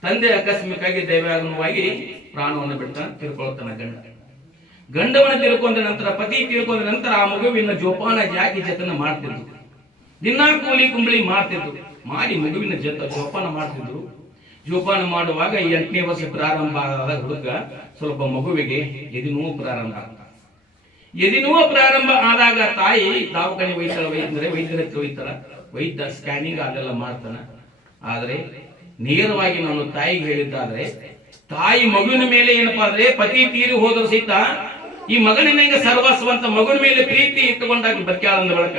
ತಂದೆ ಆಕಸ್ಮಿಕವಾಗಿ ದೈವಾಗಮವಾಗಿ ಪ್ರಾಣವನ್ನು ಬಿಡ್ತಾನೆ, ತಿಳ್ಕೊಳ್ತಾನ. ಗಂಡವನ್ನ ತಿಳ್ಕೊಂಡ ನಂತರ, ಪತಿ ತಿಳ್ಕೊಂಡ ನಂತರ ಆ ಮಗುವಿನ ಜೋಪಾನ ಜಾಗಿ ಜತನ ಮಾಡ್ತಿದ್ರು. ದಿನಾ ಕೂಲಿ ಕುಂಬಳಿ ಮಾಡ್ತಿದ್ರು. ಮಾಡಿ ಮಗುವಿನ ಜೋಪಾನ ಮಾಡ್ತಿದ್ರು. ಜೋಪಾನ ಮಾಡುವಾಗ 8ನೇ ವರ್ಷ ಪ್ರಾರಂಭ ಆದ ಹುಡುಗ ಸ್ವಲ್ಪ ಮಗುವಿಗೆ ಎದಿ ನೋವು ಪ್ರಾರಂಭ ಆಗ್ತದೆ. ಎದಿ ನೋವು ಪ್ರಾರಂಭ ಆದಾಗ ತಾಯಿ ದವಾಖಾನೆ ವೈದ್ಯರ ಹತ್ರ ಒಯ್ತಾರ. ವೈದ್ಯ ಸ್ಕ್ಯಾನಿಂಗ್ ಅದೆಲ್ಲ ಮಾಡ್ತಾನ. ಆದ್ರೆ ನೇರವಾಗಿ ನಾನು ತಾಯಿಗೆ ಹೇಳಿದ್ದಾದ್ರೆ, ತಾಯಿ ಮಗುವಿನ ಮೇಲೆ ಏನಪ್ಪಾ ಅಂದ್ರೆ, ಪತಿ ತೀರಿ ಹೋದ್ರು ಸಹಿತ ಈ ಮಗನಿನ ಸರ್ವಸ್ವ ಅಂತ ಮಗುವಿನ ಮೇಲೆ ಪ್ರೀತಿ ಇಟ್ಟುಕೊಂಡಾಗ ಬದುಕಾಳಂದ ಬಳಕ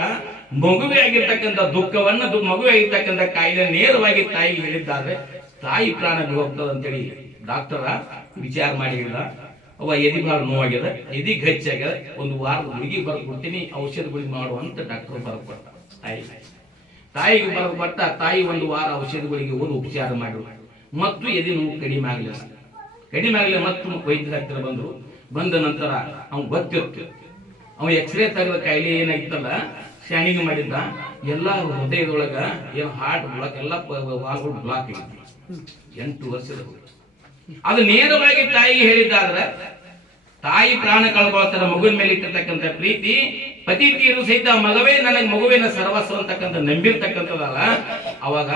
ಮಗುವೆ ಆಗಿರ್ತಕ್ಕಂಥ ದುಃಖವನ್ನ, ಮಗುವೆ ಆಗಿರ್ತಕ್ಕಂಥ ಕಾಯಿಲೆ ನೇರವಾಗಿ ತಾಯಿಗೆ ಹೇಳಿದ್ದಾದ್ರೆ ತಾಯಿ ಪ್ರಾಣ ಹೋಗ್ತದ ಅಂತೇಳಿ ಡಾಕ್ಟರ ವಿಚಾರ ಮಾಡಿಲ್ಲ. ಅವ ಎದಿ ಬಹಳ ನೋವಾಗ್ಯದ, ಎದಿಗೆ ಹೆಚ್ಚಾಗ್ಯದ, 1 ವಾರದ ಗುಳಿಗೆ ಬರೆದು ಕೊಡ್ತೀನಿ, ಔಷಧಗಳಿಗೆ ಮಾಡುವಂತ ಡಾಕ್ಟರ್ ಬರೆದು ಕೊಟ್ಟ. ತಾಯಿಗೆ ಬರೆದು ಕೊಟ್ಟ. ತಾಯಿ 1 ವಾರ ಔಷಧಗಳಿಗೆ ಓದಿ ಉಪಚಾರ ಮಾಡಿದ್ರು. ಮತ್ತು ಎದೆ ನೋವು ಕಡಿಮೆ ಆಗಲಿಲ್ಲ ಮತ್ತು ವೈದ್ಯರ ಹತ್ತಿರ ಬಂದರು. ಬಂದ ನಂತರ ಅವ್ನು ಗೊತ್ತಿತ್ತು, ಅವ ಎಕ್ಸ್ರೇ ತೆಗೆದ ಕಾಯಿಲೆ ಏನಾಗಿತ್ತಲ್ಲ ಸ್ಕ್ಯಾನಿಂಗ್ ಮಾಡಿದ್ದ, ಎಲ್ಲ ಹೃದಯದೊಳಗ ಏನು ಹಾರ್ಟ್ ಬ್ಲಾಕ್ ಎಲ್ಲ ವಾಲ್ಗಳು ಬ್ಲಾಕ್ ಆಗಿತ್ತು. 8 ವರ್ಷದ ಅದು ನೇರವಾಗಿ ತಾಯಿಗೆ ಹೇಳಿದ್ದಾದ್ರೆ ತಾಯಿ ಪ್ರಾಣ ಕಳ್ಕೊಳ್ತಾರ. ಮಗುವಿನ ಮೇಲೆ ಇಟ್ಟಿರ್ತಕ್ಕಂಥ ಪ್ರೀತಿ, ಪತಿ ತೀರು ಸಹಿತ ಮಗವೇ ನನಗೆ ಮಗುವಿನ ಸರ್ವಸ್ವ ಅಂತಕ್ಕಂಥ ನಂಬಿರ್ತಕ್ಕಂಥದಲ್ಲ. ಅವಾಗ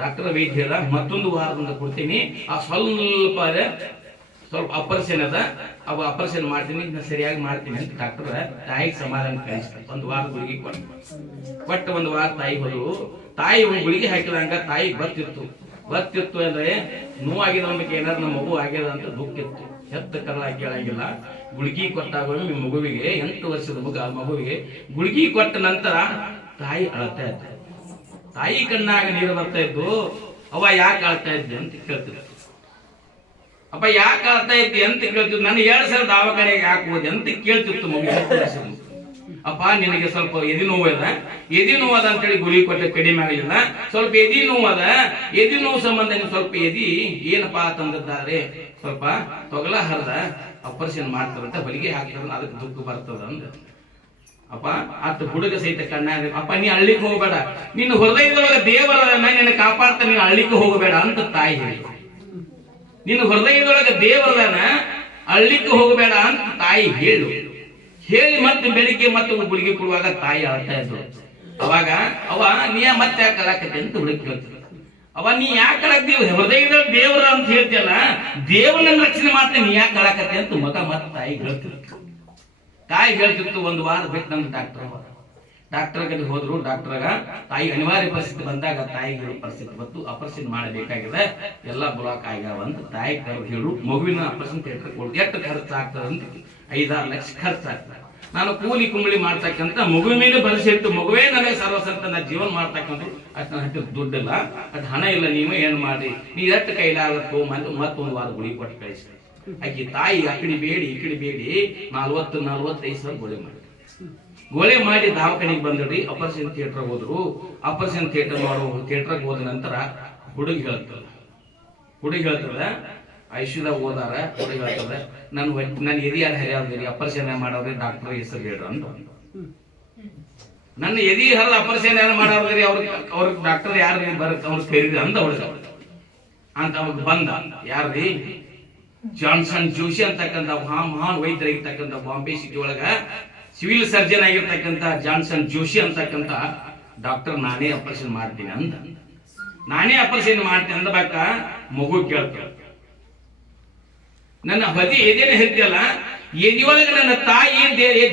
ಡಾಕ್ಟರ್ ವೈದ್ಯ ಹೇಳ್ದ, ಮತ್ತೊಂದು ವಾರದಿಂದ ಕೊಡ್ತೀನಿ, ಆ ಸ್ವಲ್ಪ ಆಪರೇಷನ್ ಅದ, ಅವ ಆಪರೇಷನ್ ಮಾಡ್ತೀನಿ, ಸರಿಯಾಗಿ ಮಾಡ್ತೀನಿ ಅಂತ ಡಾಕ್ಟರ್ ತಾಯಿಗೆ ಸಮಾಧಾನ ಕಳಿಸ್ತಾರೆ. 1 ವಾರ ಗುಳಿಗೆ ಕೊಟ್ಟು 1 ವಾರ ತಾಯಿ ಹೋದ್ರು. ತಾಯಿ ಒಂದು ಗುಳಿಗೆ ಹಾಕಿದಂಗ ತಾಯಿ ಗೊತ್ತಿತ್ತು ಅಂದ್ರೆ ನೋವಾಗಿದ ನಮಗೆ ಏನಾದ್ರು ನಮ್ಮ ಮಗು ಆಗ್ಯದ ಅಂತ ದುಃಖ ಇತ್ತು. ಹೆತ್ತ ಕರಳ ಕೇಳಂಗಿಲ್ಲ. ಗುಳಿಗೆ ಕೊಟ್ಟಾಗ ಮಗುವಿಗೆ 8 ವರ್ಷದ ಮಗುವಿಗೆ ಗುಳಿಗೆ ಕೊಟ್ಟ ನಂತರ ತಾಯಿ ಅಳ್ತಾ ಇತ್ತು. ತಾಯಿ ಕಣ್ಣಾಗ ನೀರು ಬರ್ತಾ ಇದ್ದು. ಅವ ಯಾಕೆ ಅಳ್ತಾ ಇದ್ದೆ ಅಂತ ಕೇಳ್ತಿದ್ದ. ಅಪ್ಪ ಯಾಕೆ ಅಳ್ತಾ ಇದ್ದಿ ಅಂತ ಕೇಳ್ತಿದ್ದು. ನಾನು 2 ಸಲ ದವಾಖಾನೆಗೆ ಯಾಕೆ ಹೋದೆ ಅಂತ ಕೇಳ್ತಿತ್ತು ಮಗು. ಅಪ್ಪ ನಿನಗೆ ಸ್ವಲ್ಪ ಎದಿ ನೋವದ ಅಂತೇಳಿ ಗುಳಿ ಕೊಟ್ಟೆ, ಕಡಿಮೆ ಆಗಲಿಲ್ಲ. ಸ್ವಲ್ಪ ಎದಿ ನೋವು ಸಂಬಂಧ ಸ್ವಲ್ಪ ಎದಿ ಏನಪ್ಪಾ ಅಂತಂದಿದ್ದಾರೆ, ಸ್ವಲ್ಪ ತೊಗಲ ಹರಿದ ಆಪರೇಷನ್ ಮಾಡ್ತಾರಂತ, ಹೊಲಿಗೆ ಹಾಕ್ತಾರ, ಅದಕ್ಕೆ ದುಃಖ ಬರ್ತದ ಅಂದ. ಅಪ್ಪ ಅಷ್ಟು ಹುಡುಗ ಸಹಿತ ಕಣ್ಣಾಗ, ಅಪ್ಪ ನೀ ಅಳ್ಳಿಕ್ಕೆ ಹೋಗಬೇಡ, ನಿನ್ನ ಹೃದಯದೊಳಗೆ ದೇವರನ್ನ ನಿನ್ನ ಕಾಪಾಡ್ತಾ, ನೀನು ಅಳ್ಳಿಕ್ಕೆ ಹೋಗಬೇಡ ಅಂತ ತಾಯಿ ಹೇಳಿ. ನಿನ್ನ ಹೃದಯದೊಳಗೆ ದೇವರನ್ನ ಅಳ್ಳಿಕ್ಕೆ ಹೋಗಬೇಡ ಅಂತ ತಾಯಿ ಹೇಳಿ ಮತ್ತೆ ಬೆಳಿಗ್ಗೆ ಮತ್ತೆ ಗುಳಿಗೆ ಕೊಡುವಾಗ ತಾಯಿ ಅಳ್ತಾ ಇದ್ರು. ಅವಾಗ ಅವ ನೀ ಮತ್ತೆ ಯಾಕೆ ಅಳಾಕತ್ತೆ ಅಂತ ಹುಡುಗಿ ಕೇಳ್ತಿದ್ರು. ಅವ ನೀ ಯಾಕೆ ಅಳಾಕ್ತೀವಿ, ಹೃದಯದ ದೇವರ ಅಂತ ಹೇಳ್ತಿಯಲ್ಲ, ದೇವರನ್ನ ರಕ್ಷಣೆ ಮಾಡ್ತೇನೆ, ನೀ ಯಾಕೆ ಅಳಾಕತ್ತೆ ಅಂತ ಮಗ ಮತ್ತೆ ತಾಯಿ ಹೇಳ್ತಿದ್ರು. ತಾಯಿ ಹೇಳ್ತಿತ್ತು. 1 ವಾರ ಬಿಟ್ಟು ನಂದು ಡಾಕ್ಟರ್ ಕಡೆ ಹೋದ್ರು. ಡಾಕ್ಟರ್ಗ ತಾಯಿ ಅನಿವಾರ್ಯ ಪರಿಸ್ಥಿತಿ ಬಂದಾಗ ತಾಯಿಗೆ ಪರಿಸ್ಥಿತಿ ಬಂತು, ಆಪರೇಷನ್ ಮಾಡಬೇಕಾಗಿದೆ, ಎಲ್ಲ ಬ್ಲಾಕ್ ಆಗ್ಯಾವ ಅಂತ ತಾಯಿ ಹೇಳು. ಮಗುವಿನ ಆಪರೇಷನ್ ಥಿಯೇಟರ್ ಎಷ್ಟು ಖರ್ಚು ಆಗ್ತದೆ ಅಂತ 5-6 ಲಕ್ಷ ಖರ್ಚಾಗ್ತದೆ. ನಾನು ಕೂಲಿ ಕುಂಬಳಿ ಮಾಡ್ತಕ್ಕಂಥ ಮಗುವಿನ ಮೇಲೆ ಭರವಸೆ ಮಗುವೇ ನನಗೆ ಸರ್ವಸಂತ ನಾ ಜೀವನ ಮಾಡ್ತಕ್ಕಂಥ ಅಷ್ಟು ನನ್ನ ಹತ್ತಿರ ದುಡ್ಡಿಲ್ಲ, ಅಷ್ಟು ಹಣ ಇಲ್ಲ, ನೀವು ಏನು ಮಾಡಿ, ನೀ ಎಷ್ಟು ಕೈಲಾಗ ತಗೊಂಬಂದು ಮತ್ತೊಂದು ವಾರ ಗುಳಿ ಕೊಟ್ಟು ಕಳಿಸಿ. ಆಕಿ ತಾಯಿ ಅಕಡಿ ಬೇಡಿ ಈ ಕಡೆ ಬೇಡಿ 40-45 ಸಾವಿರ ಗೋಳೆ ಮಾಡಿ ದವಾಖಾನೆಗೆ ಬಂದ್ರಿ. ಆಪರೇಷನ್ ಥಿಯೇಟರ್ ಹೋದ್ರು. ಆಪರೇಷನ್ ಥಿಯೇಟರ್ಗೆ ಹೋದ ನಂತರ ಹುಡುಗಿ ಹೇಳ್ತದ ಐಶ್ವರ್ಯದಾಗ ಹೋದಾರ. ಹುಡುಗಿ ಹೇಳ್ತದ, ನನ್ನ ಎದಿ ಯಾರು ಹರಿಯಾದ್ರಿ, ಆಪರೇಷನ್ ಮಾಡೋದ್ರಿ, ಡಾಕ್ಟರ್ ಹೆಸರು ಹೇಳ್ರಿ ಅಂತ. ನನ್ನ ಎದಿ ಹರಿದ ಆಪರೇಷನ್ ಯಾರು ಮಾಡೋದ್ರಿ, ಅವ್ರಿಗೆ ಡಾಕ್ಟರ್ ಯಾರು ಅವ್ರು ಕರೀರಿ ಅಂತ ಹುಡುಗ ಅಂತ. ಅವಾಗ ಬಂದ ಯಾರ್ರಿ, ಜಾನ್ಸನ್ ಜೋಶಿ ಅಂತಕ್ಕಂಥ ಮಹಾನ್ ವೈದ್ಯರಾಗಿರ್ತಕ್ಕಂಥ ಬಾಂಬೆ ಸಿಟಿ ಒಳಗ ಸಿವಿಲ್ ಸರ್ಜನ್ ಆಗಿರ್ತಕ್ಕಂಥ ಜಾನ್ಸನ್ ಜೋಶಿ ಅಂತಕ್ಕಂಥ ಡಾಕ್ಟರ್ ನಾನೇ ಆಪರೇಷನ್ ಮಾಡ್ತೀನಿ ಅಂದ. ನಾನೇ ಆಪರೇಷನ್ ಮಾಡ್ತೀನಿ ಅಂದಬೇಕ ಮಗು ಕೇಳ್ತೇವೆ, ನನ್ನ ಹದಿ ಎದೇನೆ ಹೇಳ್ತಿಯಲ್ಲ, ಎದಿಯೊಳಗೆ ನನ್ನ ತಾಯಿ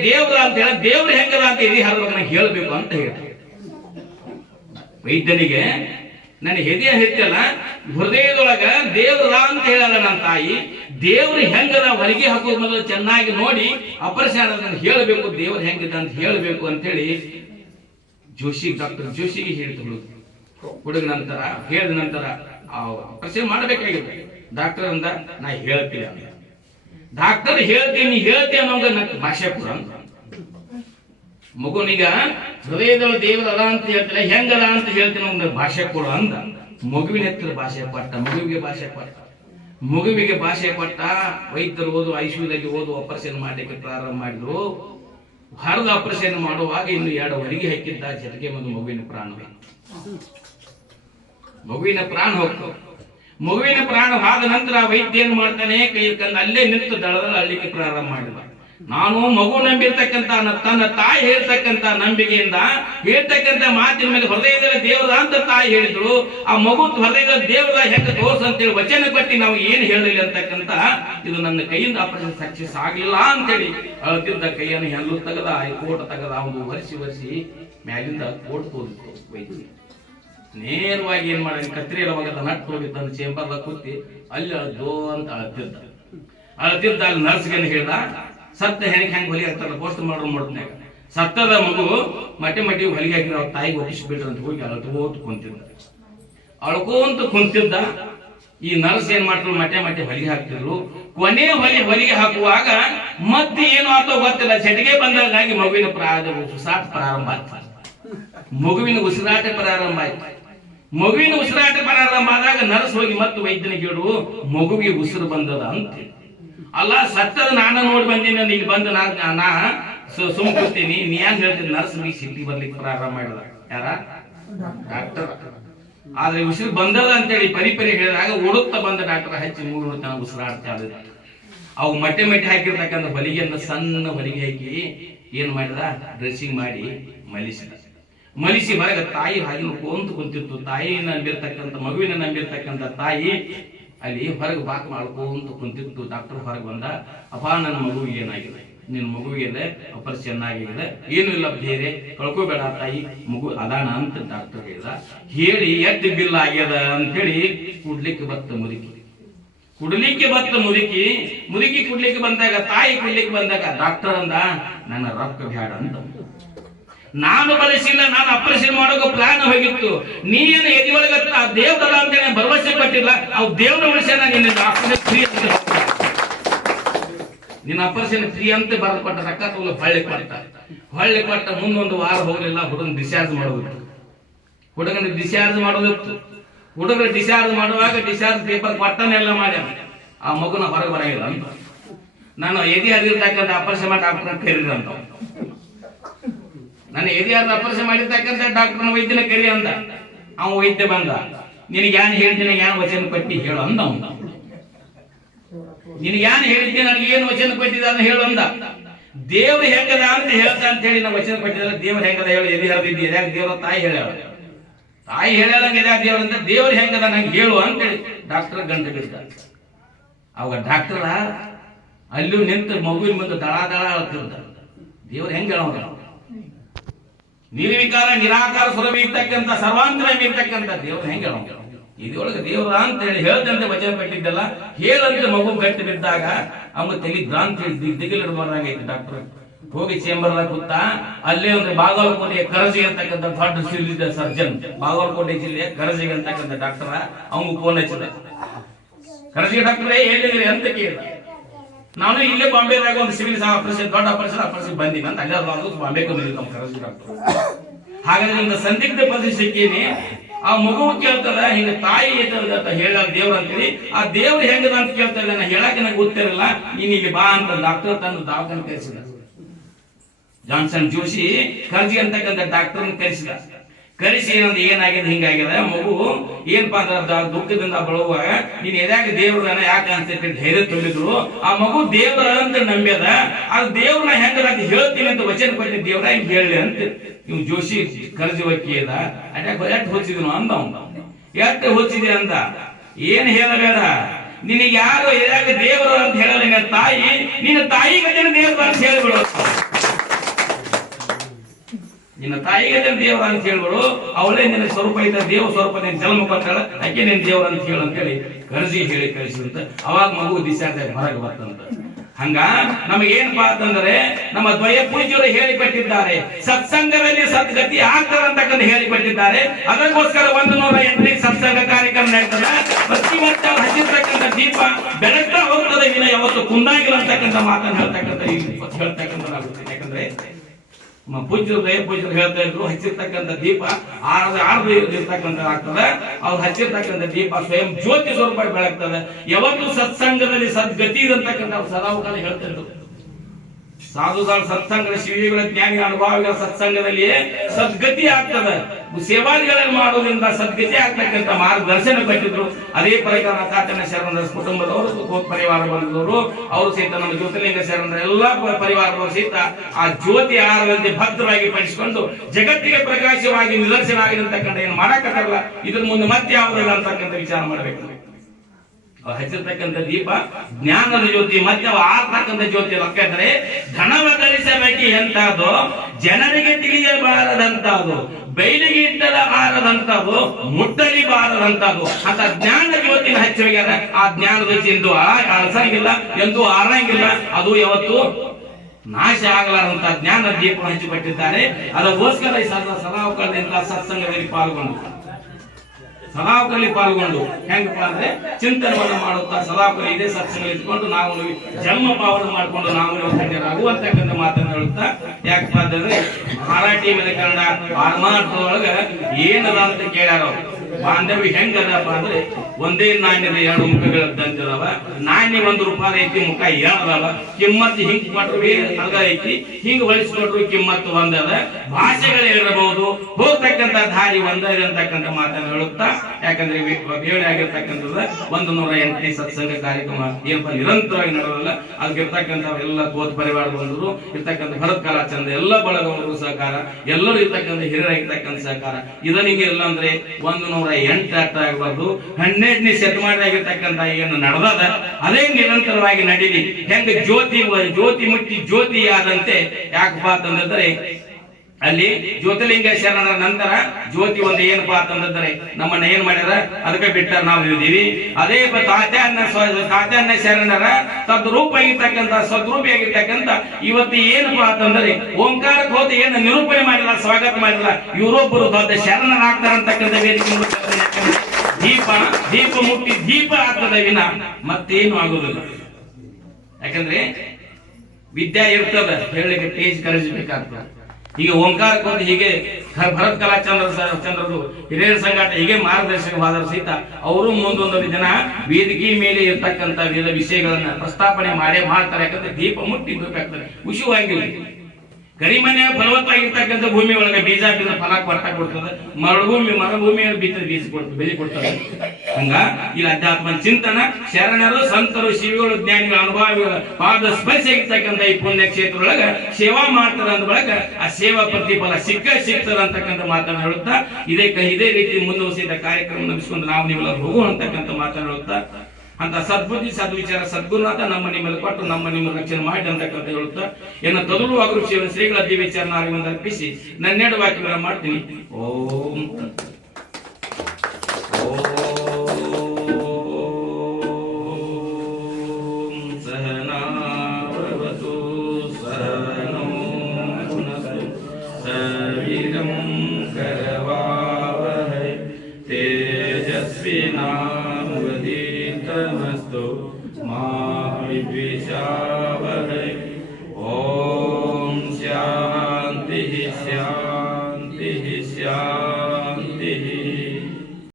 ದೇವ್ರ ಅಂತ ಹೇಳ, ದೇವ್ರ ಹೆಂಗದ ಅಂತ ಎದಿ ಹರಿದಾಗ ನನಗೆ ಹೇಳ್ಬೇಕು ಅಂತ ಹೇಳ್ತಾರೆ ವೈದ್ಯನಿಗೆ. ನನ್ನ ಹೆದೆಯ ಹೇಳ್ತಿಯಲ್ಲ, ಹೃದಯದೊಳಗ ದೇವ್ರ ಅಂತ ಹೇಳಲ್ಲ ನನ್ನ ತಾಯಿ, ದೇವ್ರ ಹೆಂಗದ ಹೊಲಿಗೆ ಹಾಕೋದ್ ಮೊದಲು ಚೆನ್ನಾಗಿ ನೋಡಿ ಆಪರೇಷನ್ ಹೇಳಬೇಕು, ದೇವ್ರ ಹೆಂಗದ ಅಂತ ಹೇಳಬೇಕು ಅಂತೇಳಿ ಡಾಕ್ಟರ್ ಜೋಶಿಗೆ ಹೇಳ್ತಿದ್ರು. ಹುಡುಗ ನಂತರ ಹೇಳಿದ ನಂತರ ಆಪರೇಷನ್ ಮಾಡಬೇಕಾಗಿದೆ. ಡಾಕ್ಟರ್ ಅಂದ, ನಾ ಹೇಳ್ತೀನಿ ಅಂದ. ಡಾಕ್ಟರ್ ಹೇಳ್ತೀನಿ ಅನ್ನೋದು ನನ್ನ ಭಾಷೆ ಕೂಡ ಅಂತ. ಮಗುನಿಗ ಹೃದಯದೊಳಗೆ ದೇವರ ಅದ ಅಂತ ಹೇಳ್ತಾರೆ, ಹೆಂಗದ ಅಂತ ಹೇಳ್ತೀನಿ ಒಂದು ಭಾಷೆ ಕೊಡು ಅಂದ. ಮಗುವಿನ ಹತ್ತಿರ ಭಾಷೆ ಕೊಟ್ಟ, ಮಗುವಿಗೆ ಭಾಷೆ ಕೊಟ್ಟ. ವೈದ್ಯರು ಓದು ಐಸಿಯುದಲ್ಲಿ ಓದು ಆಪರೇಷನ್ ಮಾಡಲಿಕ್ಕೆ ಪ್ರಾರಂಭ ಮಾಡಿದ್ರು. ಹರಿದ ಆಪರೇಷನ್ ಮಾಡುವಾಗ ಇನ್ನು 2 ಹೊಲಿಗೆ ಹಾಕಿದ್ದ, ಜೊತೆಗೆ ಒಂದು ಮಗುವಿನ ಪ್ರಾಣ ಹೋಗ್ತು. ಮಗುವಿನ ಪ್ರಾಣ ಆದ ನಂತರ ವೈದ್ಯ ಏನ್ ಮಾಡ್ತಾನೆ, ಕೈ ಕಂದ ಅಲ್ಲೇ ನಿಂತು ದಳದಲ್ಲಿ ಅಳ್ಳಿಕ್ಕೆ ಪ್ರಾರಂಭ ಮಾಡಿದ. ನಾನು ಮಗು ನಂಬಿರ್ತಕ್ಕಂಥ ತನ್ನ ತಾಯಿ ಹೇಳ್ತಕ್ಕಂಥ ನಂಬಿಕೆಯಿಂದ ಹೇಳ್ತಕ್ಕಂಥ ಮಾತಿನ ಮೇಲೆ ಹೃದಯದಲ್ಲಿ ದೇವರ ಅಂತ ತಾಯಿ ಹೇಳಿದ್ರು. ಆ ಮಗು ಹೃದಯದಲ್ಲಿ ದೇವರ ಹೆಂಗ ತೋರ್ಸ ಅಂತೇಳಿ ವಚನ ಕೊಟ್ಟಿ ನಾವು ಏನು ಹೇಳಿಲ್ಲ ಅಂತಕ್ಕಂಥ, ಇದು ನನ್ನ ಕೈಯಿಂದ ಆಪರೇಷನ್ ಸಕ್ಸಸ್ ಆಗ್ಲಿಲ್ಲ ಅಂತೇಳಿ ಅಳ್ತಿದ್ದ ಕೈಯನ್ನು ಎಲ್ಲೂ ತೆಗದ, ಕೋಟ್ ತೆಗದ, ಒಂದು ಒರೆಸಿ ಮ್ಯಾಲಿಂದ ಕೋಟ್ ತೋರಿಸ್ತು ವೈದ್ಯ. ನೇರವಾಗಿ ಏನ್ ಮಾಡಿ ಕತ್ರಿ ಇರುವಾಗ ನಟ್ಟು ಹೋಗಿ ತನ್ನ ಚೇಂಬರ್ದಾಗ ಕೂತಿ ಅಲ್ಲಿ ಅಳ್ದೋ ಅಂತ ಅಳ್ತಿದ್ದ. ಅಲ್ಲಿ ನರ್ಸ್ಗೇನು ಹೇಳ್ದ, ಸತ್ತ ಹೆಣಕ್ಕೆ ಹೆಂಗ್ ಹೊಲಿಗೆ ಹಾಕ್ತಾರ ಪೋಸ್ಟ್ ಮಾಡ್ನ್ಯಾಗ ಸತ್ತದ ಮಗು ಮಟ್ಟಿ ಹೊಲಿಗೆ ಹಾಕಿದ್ರೆ ಅವ್ರ ತಾಯಿಗೆ ಒಪ್ಪಿಸ್ಬಿಟ್ರು ಅಂತ ಹೋಗಿ ಅಳ್ಕೋಂತ ಕುಂತಿದ್ದ. ಈ ನರ್ಸ್ ಏನ್ ಮಾಡ್ತಿದ್ರು, ಮಟ್ಟೆ ಹೊಲಿಗೆ ಹಾಕ್ತಿದ್ರು. ಕೊನೆ ಹೊಲಿಗೆ ಹಾಕುವಾಗ ಮತ್ತೆ ಏನು ಆತೋ ಗೊತ್ತಿಲ್ಲ, ಚಟಿಗೆ ಬಂದಾಗಿ ಮಗುವಿನ ಉಸಿರಾಟ ಪ್ರಾರಂಭ ಆಯ್ತು. ಮಗುವಿನ ಉಸಿರಾಟ ಪ್ರಾರಂಭ ಆದಾಗ ನರ್ಸ್ ಹೋಗಿ ಮತ್ತೆ ವೈದ್ಯನಿಗೆ ಹೇಳು ಮಗುವಿಗೆ ಉಸಿರು ಬಂದದ ಅಂತ. ಅಲ್ಲ ಸತ್ತದ ನಾನು ನೋಡಿ ಬಂದೀನಿ, ಇಲ್ಲಿ ಬಂದು ನಾ ಸುಮ್ಕೊತೀನಿ, ನೀ ಏನ್ ಹೇಳ್ತೀನಿ? ನರ್ಸ್ ಬಿ ಸಿಟಿ ಬರ್ಲಿಕ್ಕೆ ಪ್ರಾರಂಭ ಮಾಡಿದ ಯಾರ? ಡಾಕ್ಟರ್. ಆದ್ರೆ ಉಸಿರು ಬಂದದ ಅಂತೇಳಿ ಪರಿ ಹೇಳಿದಾಗ ಓಡುತ್ತಾ ಬಂದ ಡಾಕ್ಟರ್ ಹಚ್ಚಿ ಮೂರು ತನಕ ಉಸಿರಾಡ್ತಾ ಇದ್ದ. ಅವು ಮಟ್ಟೆ ಹಾಕಿರ್ತಕ್ಕಂಥ ಹೊಲಿಗೆಯನ್ನು ಸಣ್ಣ ಹೊಲಿಗೆ ಹಾಕಿ ಏನ್ ಮಾಡಿದ? ಡ್ರೆಸ್ಸಿಂಗ್ ಮಾಡಿ ಮಲಿಸಿ ಹೊರಗೆ ತಾಯಿ ಹಾಗೆ ಕುಂತಿತ್ತು. ತಾಯಿನ ನಂಬಿರ್ತಕ್ಕಂಥ ಮಗುವಿನ ನಂಬಿರ್ತಕ್ಕಂಥ ತಾಯಿ ಅಲ್ಲಿ ಹೊರಗೆ ಬಾಕ್ ಮಾಡ್ಕೊಂತ ಕುಂತಿತ್ತು. ಡಾಕ್ಟರ್ ಹೊರಗೆ ಬಂದ, ಅಪ್ಪ ನನ್ನ ಮಗುವಿಗೆ ಏನಾಗಿದೆ? ನಿನ್ನ ಮಗುವಿಗೆ ಆಪರೇಷನ್ ಆಗಿದೆ, ಏನು ಇಲ್ಲ, ಬೇರೆ ಕಳ್ಕೋಬೇಡ ತಾಯಿ, ಮಗು ಅದಾನ ಅಂತ ಡಾಕ್ಟರ್ ಹೇಳಿದ. ಹೇಳಿ ಎದ್ದು ಬಿಲ್ ಆಗ್ಯದ ಅಂತ ಹೇಳಿ ಕುಡ್ಲಿಕ್ಕೆ ಬತ್ತ ಮುದುಕಿ ಕುಡ್ಲಿಕ್ಕೆ ಬಂದಾಗ, ತಾಯಿ ಕುಡ್ಲಿಕ್ಕೆ ಬಂದಾಗ ಡಾಕ್ಟರ್ ಅಂದ, ನನ್ನ ರೊಕ್ಕ ಬೇಡ ಅಂತ. ನಾನು ಬಳಸಿಲ್ಲ, ನಾನು ಆಪರೇಷನ್ ಮಾಡೋಕೆ ಪ್ಲಾನ್ ಹೋಗಿತ್ತು. ನೀನು ಎದಿ ಒಳಗ ದೇವ್ರಲ್ಲ ಅಂತ ಭರವಸೆ ಕೊಟ್ಟಿಲ್ಲ, ಅವ್ ದೇವ್ರ ಉಳಿಸ್ಯಾನ ನಿನ್ನ ಆಪರೇಷನ್ ಫ್ರೀ ಅಂತ. ನಿನ್ನ ಆಪರೇಷನ್ ಫ್ರೀ ಅಂತ ಬರೆದು ಕೊಟ್ಟ ರೊಕ್ಕ ತಗೊಂಡು ಹೊಳ್ಳಿ ಕೊಟ್ಟ ಮುಂದೊಂದು ವಾರ ಹೋಗಲಿಲ್ಲ. ಹುಡುಗನ ಡಿಸ್ಚಾರ್ಜ್ ಮಾಡೋದಿತ್ತು. ಹುಡುಗರು ಡಿಸ್ಚಾರ್ಜ್ ಮಾಡುವಾಗ ಡಿಸ್ಚಾರ್ಜ್ ಪೇಪರ್ ಕೊಟ್ಟನೆಲ್ಲ ಮಾಡ್ಯಾನ. ಆ ಮಗುನ ಹೊರಗೆ ಬರಂಗಿಲ್ಲ ಅಂತ. ನಾನು ಎದಿ ಹರಿರ್ತಕ್ಕಂಥ ಆಪರೇಷನ್ ಮಾಡಿ ಡಾಕ್ಟರ್ ಕರೀರಂತ. ನಾನು ಎದಿಯಾದ ಆಪರೇಷನ್ ಮಾಡಿರ್ತಕ್ಕಂಥ ಡಾಕ್ಟರ್ನ ವೈದ್ಯನ ಕರಿ ಅಂದ. ಅವ ವೈದ್ಯ ಬಂದ, ನಿನಗೆ ಯಾನ್ ಹೇಳ್ತೀನಿ, ಯಾನ್ ವಚನ ಕೊಟ್ಟಿ ಹೇಳು ಅಂದ. ಅವನು ನಿನಗೆ ಯಾನ್ ಹೇಳಿದ್ದೀನಿ, ನನಗೆ ಏನು ವಚನ ಕೊಟ್ಟಿದ್ದ ಅದನ್ನ ಹೇಳು ಅಂದ. ದೇವ್ರು ಹೆಂಗದ ಅಂತ ಹೇಳ್ತಾ ಅಂತ ಹೇಳಿ ನಾವು ವಚನ ಕೊಟ್ಟಿದ್ದಲ್ಲ. ದೇವ್ರು ಹೆಂಗದ ಹೇಳು, ಎದಿ ಹರಿದಿದ್ದಿ ಎದ್ಯಾಗ ದೇವ್ರ ತಾಯಿ ಹೇಳ್ಯಾಳ ಎದ್ಯಾಗ ದೇವ್ರ ಅಂತ. ದೇವ್ರು ಹೆಂಗದ ನಂಗೆ ಹೇಳು ಅಂತೇಳಿ ಡಾಕ್ಟರ್ ಗಂಟೆ ಬಿಡ್ತ. ಅವಾಗ ಡಾಕ್ಟರ್ ಅಲ್ಲೂ ನಿಂತು ಮಗುವಿನ ಮುಂದೆ ದಳ ಅಳ್ತಿರ್ತ. ದೇವ್ರು ಹೆಂಗ ಹೇಳೋಣ? ನಿರ್ವಿಕಾರ ನಿರಾಕಾರ ಸುರಭಿ ಇರ್ತಕ್ಕಂಥ ಸರ್ವಾಂತರ ಇರ್ತಕ್ಕಂಥ ದೇವ್ರು ಹೆಂಗ ಹೇಳೋಣ? ಇದೊಳಗೆ ದೇವ್ರ ಅಂತ ಹೇಳಿ ಹೇಳ್ದಂತೆ ವಚನ ಕಟ್ಟಿದ್ದಲ್ಲ. ಹೇಳಂತೆ ಮಗು ಗಟ್ಟಿ ಬಿದ್ದಾಗ ಅಮ್ಮ ತೆಗಿದ್ರ ಅಂತ ಹೇಳಿ ದಿಗಿಲಿಡ್ಬಾರ್ದಾಗೈತಿ. ಡಾಕ್ಟರ್ ಹೋಗಿ ಚೇಂಬರ್ದಾಗ ಕೂತ, ಅಲ್ಲೇ ಒಂದು ಬಾಗಲಕೋಟೆಯ ಕರಜಿಗೆ ಅಂತಕ್ಕಂಥ ದೊಡ್ಡ ಸಿವಿಲ್ ಸರ್ಜನ್, ಬಾಗಲಕೋಟೆ ಜಿಲ್ಲೆಯ ಕರಜಿಗೆ ಅಂತಕ್ಕಂಥ ಡಾಕ್ಟರ್, ಅವನು ಫೋನ್ ಹಚ್ಚಿದ. ಕರಜಿಗೆ ಡಾಕ್ಟರ್ ಹೇಳಿದ್ರಿ ಅಂತ ಕೇಳಿದ. ನಾನು ಇಲ್ಲೇ ಬಾಂಬೆದಾಗ ಒಂದು ಸಿವಿಲ್ ಆಪರೇಷನ್ ದೊಡ್ಡ ಆಪರೇಷನ್ ಬಂದಿನಿ ಅಂತ ಅಲ್ಲೇ ಬಾಂಬೆ ನಮ್ಮ ಕರಜಿ ಡಾಕ್ಟರ್. ಹಾಗಾದ್ರೆ ಒಂದು ಸಂದಿಗ್ಧ ಪರಿಸ್ಥಿತಿಯೇನೆ ಆ ಮಗು ಕೇಳ್ತದ, ಹಿಂಗ ತಾಯಿ ಅಂತ ಹೇಳ ದೇವ್ರ ಅಂತೇಳಿ. ಆ ದೇವ್ರು ಹೆಂಗದ ಅಂತ ಕೇಳ್ತಾ ಇದ್ದ. ನಾ ಹೇಳಕ್ಕೆ ನನಗೆ ಗೊತ್ತಿರಲ್ಲ, ನೀನ್ ಇಲ್ಲಿ ಬಾ ಅಂತ ಡಾಕ್ಟರ್ ತಂದು ದವಾಖಾನೆ ಕರೆಸಿದ. ಜಾನ್ಸನ್ ಜೋಶಿ ಕರ್ಜಿ ಅಂತಕ್ಕಂಥ ಡಾಕ್ಟರ್ ಕರೆಸಿ ಏನಾಗಿದೆ ಹಿಂಗಾಗಿದೆ ಮಗು ಏನಪ್ಪಾ ಅಂದ್ರೆ ದುಃಖದಿಂದ ಬಳುವಾಗ ನೀನ್ ಎದಾಗ ದೇವ್ರನ್ನ ಯಾಕೆ ಅಂತ ಧೈರ್ಯ ತುಂಬಿದ್ರು. ಆ ಮಗು ದೇವ್ರ ಅಂತ ನಂಬ್ಯದ. ಅದು ದೇವ್ರನ್ನ ಹೆಂಗದ ಅಂತ ಹೇಳ್ತೀನಿ ಅಂತ ವಚನ ಕೊಟ್ಟಿ ದೇವ್ರ ಹೆಂಗ್ ಹೇಳಿ ಅಂತ ನೀವು ಜೋಶಿ ಕರ್ಜಿ ವಕೀಲ ಎಟ್ ಹೊಚ್ಚಿದ್ನು ಅಂದ. ಎಟ್ ಹೊಚ್ಚಿದೆ ಅಂತ ಏನ್ ಹೇಳಬೇಡ, ನಿನಗೆ ಯಾರು ಎದಾಗ ದೇವರು ಅಂತ ಹೇಳಲ್ಲ. ತಾಯಿ ನಿನ್ನ ತಾಯಿಗೆ ದೇವ್ರ ಅಂತ ಹೇಳ್ಬಿಡು. ನಿನ್ನ ತಾಯಿಗೆ ದೇವ್ರ ಅಂತ ಹೇಳ್ಬಿಡು. ಅವಳೇ ನಿನ್ನ ಸ್ವರೂಪ ಇದ್ದ ದೇವ ಸ್ವರೂಪ ನಿನ್ನ ಜನ್ಮ ಕೊಟ್ಟಾಳ, ಅಕ್ಕೆ ನಿನ್ ದೇವ್ರ ಅಂತ ಹೇಳು ಅಂತ ಹೇಳಿ ಕರ್ಜಿ ಹೇಳಿ ಕಳಿಸಿದಂತ. ಅವಾಗ ಮಗು ಡಿಸ್ಚಾರ್ಜ್ ಹೊರಗೆ ಬರ್ತಂತ. ಹಂಗ ನಮಗೇನಪ್ಪಾ ಅಂತಂದ್ರೆ ನಮ್ಮ ದ್ವಯ ಪೂಜ್ಯರು ಹೇಳಿಕೊಟ್ಟಿದ್ದಾರೆ, ಸತ್ಸಂಗದಲ್ಲಿ ಸದ್ಗತಿ ಆಗ್ತದಂತಕ್ಕಂಥ ಹೇಳಿಕೊಟ್ಟಿದ್ದಾರೆ. ಅದಕ್ಕೋಸ್ಕರ 108ನೇ ಸತ್ಸಂಗ ಕಾರ್ಯಕ್ರಮ ನಡೀತದೆ. ಪ್ರತಿ ವರ್ಷ ಹಚ್ಚಿರ್ತಕ್ಕಂಥ ದೀಪ ಬೆಳಗ್ತಾ ಹೋಗ್ತದೆ, ವಿನ ಯಾವತ್ತು ಕುಂದಾಗಿಲ್ಲ ಅಂತಕ್ಕಂಥ ಮಾತನ್ನು ಹೇಳ್ತಕ್ಕಂಥದ್ದಾಗುತ್ತೆ. ಯಾಕಂದ್ರೆ ಪೂಜ್ಯರು ದಯ ಪೂಜ್ಯರು ಹೇಳ್ತಾ ಇದ್ರು, ಹಚ್ಚಿರ್ತಕ್ಕಂಥ ದೀಪ ಆರದು ಇರ್ತಕ್ಕಂಥ ಆಗ್ತದೆ. ಅವ್ರು ಹಚ್ಚಿರ್ತಕ್ಕಂಥ ದೀಪ ಸ್ವಯಂ ಜ್ಯೋತಿ ಸ್ವರೂಪ ಬೆಳಗ್ತದೆ. ಯಾವತ್ತು ಸತ್ಸಂಗದಲ್ಲಿ ಸದ್ಗತಿ ಇರತಕ್ಕಂಥ ಅವ್ರು ಸದಾಕಾಲ ಹೇಳ್ತಾ ಇದ್ರು. ಸಾಧುಗಳ ಸತ್ಸಂಗದ ಶಿವಿಗಳ ಜ್ಞಾನಿ ಅನುಭವಿಗಳ ಸತ್ಸಂಗದಲ್ಲಿಯೇ ಸದ್ಗತಿ ಆಗ್ತದೆ. ಸೇವಾದಿಗಳನ್ನು ಮಾಡೋದ್ರಿಂದ ಸದ್ಗತಿ ಆಗ್ತಕ್ಕಂಥ ಮಾರ್ಗದರ್ಶನ ಕೊಟ್ಟಿದ್ರು. ಅದೇ ಪ್ರಕಾರ ಕಾತನ ಶರಣರ ಕುಟುಂಬದವರು, ಪರಿವಾರ ಬಂದವರು, ಅವರು ಸಹಿತ ನಮ್ಮ ಜ್ಯೋತಿರ್ಲಿಂಗ ಶರಣರ ಎಲ್ಲಾ ಪರಿವಾರದವರು ಸಹಿತ ಆ ಜ್ಯೋತಿ ಆರದಂತೆ ಭದ್ರವಾಗಿ ಪಡಿಸಿಕೊಂಡು ಜಗತ್ತಿಗೆ ಪ್ರಕಾಶವಾಗಿ ನಿದರ್ಶನ ಆಗಿರತಕ್ಕಂಥ ಏನು ಮಾಡಕ್ಕಾಗಲ್ಲ. ಇದ್ರ ಮುಂದೆ ಮತ್ತೆ ಯಾವುದಿಲ್ಲ ಅಂತಕ್ಕಂಥ ವಿಚಾರ ಮಾಡಬೇಕು. ಹಚ್ಚಿರ್ತಕ್ಕಂಥ ದೀಪ ಜ್ಞಾನದ ಜ್ಯೋತಿ, ಮತ್ತೆ ಆರ್ತಕ್ಕಂಥ ಜ್ಯೋತಿ. ಯಾಕಂದ್ರೆ ಧನವ ಗಳಿಸಬೇಕು ಎಂತದ್ದು, ಜನರಿಗೆ ತಿಳಿಯಬಾರದಂತದ್ದು, ಬಯಲಿಗೆ ಇಟ್ಟದ ಆರದಂತದ್ದು, ಮುಟ್ಟಲಿ ಬಾರದಂತದ್ದು ಅಂತ ಜ್ಞಾನ ಜ್ಯೋತಿನ ಹಚ್ಚೋಗ್ಯಾರ. ಆ ಜ್ಞಾನದ ಎಂದು ಅಳಸಂಗಿಲ್ಲ, ಎಂದು ಆರಂಗಿಲ್ಲ. ಅದು ಯಾವತ್ತು ನಾಶ ಆಗಲಾರಂತ ಜ್ಞಾನ ದೀಪ ಹಂಚಿಕೊಟ್ಟಿದ್ದಾರೆ. ಅದಕ್ಕೋಸ್ಕರ ಈ ಸದಾವಕಾಶದಿಂದ ಸತ್ಸಂಗದಲ್ಲಿ ಪಾಲ್ಗೊಂಡು ಹೆಂಗಪ್ಪ ಅಂದ್ರೆ ಚಿಂತನವನ್ನು ಮಾಡುತ್ತಾ ಸದಾವಕಾಶ ಇದೇ ಸತ್ಸಂಗ ಇಟ್ಕೊಂಡು ನಾವು ಜನ್ಮ ಪಾವನ ಮಾಡಿಕೊಂಡು ನಾವು ಧನ್ಯರಾಗುವಂತಕ್ಕಂಥ ಮಾತನ್ನು ಹೇಳುತ್ತಾ, ಯಾಕಪ್ಪ ಅಂತಂದ್ರೆ ಮರಾಠಿ ಮೇಲೆ ಕನ್ನಡ ಆರ್ಮಾಟದೊಳಗ ಏನದ ಅಂತ ಕೇಳ್ಯಾರ. ಬಾಂಧವ್ಯ ಹೆಂಗದಪ್ಪ ಅಂದ್ರೆ ಒಂದೇ ನಾಣ್ಯದ ಎರಡು ಮುಖಗಳದ್ದಂತಿದಾವ. ನಾಣ್ಯ 1 ರೂಪಾಯಿ ಐತಿ, ಮುಖ 2 ಅದಾವ. ಕಿಮ್ಮತ್ ಹಿಂಗ್ ಕೊಟ್ರು ಅರ್ಧ ಐತಿ, ಹಿಂಗ್ ಹೊಲಿಸ್ಕೊಟ್ರು ಕಿಮ್ಮತ್ ಒಂದದ. ಭಾಷೆಗಳು ಇರಬಹುದು, ಹೋಗ್ತಕ್ಕಂತ ದಾರಿ ಒಂದದ ಅಂತಕ್ಕಂಥ ಮಾತನ್ನು ಹೇಳುತ್ತಾ, ಯಾಕಂದ್ರೆ ಬೇಳೆ ಆಗಿರ್ತಕ್ಕಂಥದ್ದು 108ನೇ ಸತ್ಸಂಗ ಕಾರ್ಯಕ್ರಮ ಏನಪ್ಪ ನಿರಂತರವಾಗಿ ನಡೆದಲ್ಲ. ಅದಕ್ಕಿರ್ತಕ್ಕಂಥ ಎಲ್ಲ ಕೋತ್ ಪರಿವಾರ ಬಂದರು, ಇರ್ತಕ್ಕಂಥ ಭರತ್ ಕಲಾ ಚಂದ ಎಲ್ಲ ಬಳಗವರು ಸಹಕಾರ, ಎಲ್ಲರೂ ಇರ್ತಕ್ಕಂಥ ಹಿರಿಯರಾಗಿರ್ತಕ್ಕಂಥ ಸಹಕಾರ. ಇದನಿಗೆ ಇಲ್ಲ ಅಂದ್ರೆ 108 ಅರ್ಥ ಆಗಬಾರ್ದು. 12ನೇ ಶತಮಾನದಾಗಿರ್ತಕ್ಕಂಥ ಏನು ನಡೆದದ ಅದೇ ನಿರಂತರವಾಗಿ ನಡೀಲಿ. ಹೆಂಗ ಜ್ಯೋತಿ ಮುಟ್ಟಿ ಜ್ಯೋತಿ ಆದಂತೆ. ಯಾಕಪ್ಪ ಅಂತಂದ್ರೆ ಅಲ್ಲಿ ಜ್ಯೋತಿಲಿಂಗ ಶರಣರ ನಂತರ ಜ್ಯೋತಿ ಒಂದು ಏನಪ್ಪಾ ಅಂತಂದ್ರೆ ನಮ್ಮನ್ನ ಏನ್ ಮಾಡ್ಯಾರ, ಅದಕ್ಕೆ ಬಿಟ್ಟಾರ ನಾವು ಇದೀವಿ. ಅದೇ ತಾತ್ಯಾನ್ನ ಶರಣರ ತದ್ರೂಪ ಆಗಿರ್ತಕ್ಕಂಥ ಸದ್ರೂಪಿ ಆಗಿರ್ತಕ್ಕಂಥ ಇವತ್ತು ಏನಪ್ಪಾ ಅಂತಂದ್ರೆ ಓಂಕಾರಕ್ಕೆ ಹೋದ ಏನು ನಿರೂಪಣೆ ಮಾಡಿಲ್ಲ, ಸ್ವಾಗತ ಮಾಡಿಲ್ಲ. ಇವರೊಬ್ಬರು ದೊಡ್ಡ ಶರಣರಾಗ್ತಾರಂತಕ್ಕಂಥ ವೇದಿಕೆ ದೀಪ ಮುಟ್ಟಿ ದೀಪ ಆಗ್ತದ ವಿನ ಮತ್ತೇನು ಆಗೋದಿಲ್ಲ. ಯಾಕಂದ್ರೆ ವಿದ್ಯಾ ಇರ್ತದ, ಹೇಳಲಿಕ್ಕೆ ಟೇಜ್ ಕರೆಸಬೇಕಾಗ್ತದೆ. ಈಗ ಓಂಕಾರಕ್ಕೆ ಹೋದ ಹೀಗೆ ಭರತ್ ಕಲಾ ಚಂದ್ರದು ಹಿರಿಯರ ಸಂಘಟ ಹೀಗೆ ಮಾರ್ಗದರ್ಶಕವಾದರು ಸಹಿತ ಅವರು ಮುಂದೊಂದು ದಿನ ವೇದಿಕೆ ಮೇಲೆ ಇರ್ತಕ್ಕಂಥ ವಿಷಯಗಳನ್ನ ಪ್ರಸ್ತಾಪನೆ ಮಾಡ್ತಾರೆ. ಯಾಕಂದ್ರೆ ದೀಪ ಮುಟ್ಟಿ ಬೇಕಾಗ್ತದೆ, ಖುಷಿವಾಗಿಲ್ಲ. ಕರಿಮನೆ ಫಲವತ್ತಾಗಿರ್ತಕ್ಕಂಥ ಭೂಮಿ ಒಳಗೆ ಬೀಜ ಫಲ ಕೊಡ್ತದೆ. ಮರುಭೂಮಿಯಲ್ಲಿ ಬೀಜ ಕೊಡ್ತದೆ. ಹಂಗ ಇಲ್ಲಿ ಅಧ್ಯಾತ್ಮ ಚಿಂತನ, ಶರಣರು, ಸಂತರು, ಶಿವಿಗಳು, ಜ್ಞಾನಿಗಳ ಅನುಭವಿಗಳ ಪಾದ ಸ್ಪರ್ಶ ಆಗಿರ್ತಕ್ಕಂಥ ಈ ಪುಣ್ಯ ಕ್ಷೇತ್ರದೊಳಗ ಸೇವಾ ಮಾಡ್ತಾರ ಅಂದ ಬಳಕ ಆ ಸೇವಾ ಪ್ರತಿಫಲ ಸಿಗ್ತದ ಅಂತಕ್ಕಂಥ ಮಾತನ್ನು ಹೇಳುತ್ತಾ ಇದೇ ರೀತಿ ಮುಂದುವರಿಸಿದ ಕಾರ್ಯಕ್ರಮ ನಡೆಸಿಕೊಂಡು ನಾವು ನೀವೆಲ್ಲರೂ ಹೋಗುವ ಅಂತಕ್ಕಂಥ ಮಾತನ್ನು ಹೇಳುತ್ತಾ, ಅಂತ ಸದ್ಬುದ್ಧಿ ಸದ್ವಿಚಾರ ಸದ್ಗುರುನಾಥ ನಮ್ಮ ನಿಮ್ಮಲ್ಲಿ ಕೊಟ್ಟು ನಮ್ಮ ನಿಮ್ಮ ರಕ್ಷಣೆ ಮಾಡಿ ಅಂತಕ್ಕಂಥ ಹೇಳುತ್ತಾ ಏನು ತದುಳು ಅಗರು ಶ್ರೀಗಳ ದಿವ್ಯಚಾರಣ ಅರ್ಪಿಸಿ ನನ್ನೆರಡು ವಾಕ್ಯಗಳ ಮಾಡ್ತೀನಿ. ಓಂ ಸಹನಾವತು ಸಹನೋ ಭುನಕ್ತು ಸವೀರಂ ಕರವಾವಹೈ ತೇಜಸ್ವಿನಾವಧೀತಮಸ್ತು ಮಾ ವಿದ್ವಿಷಾವಹೈ. ಓಂ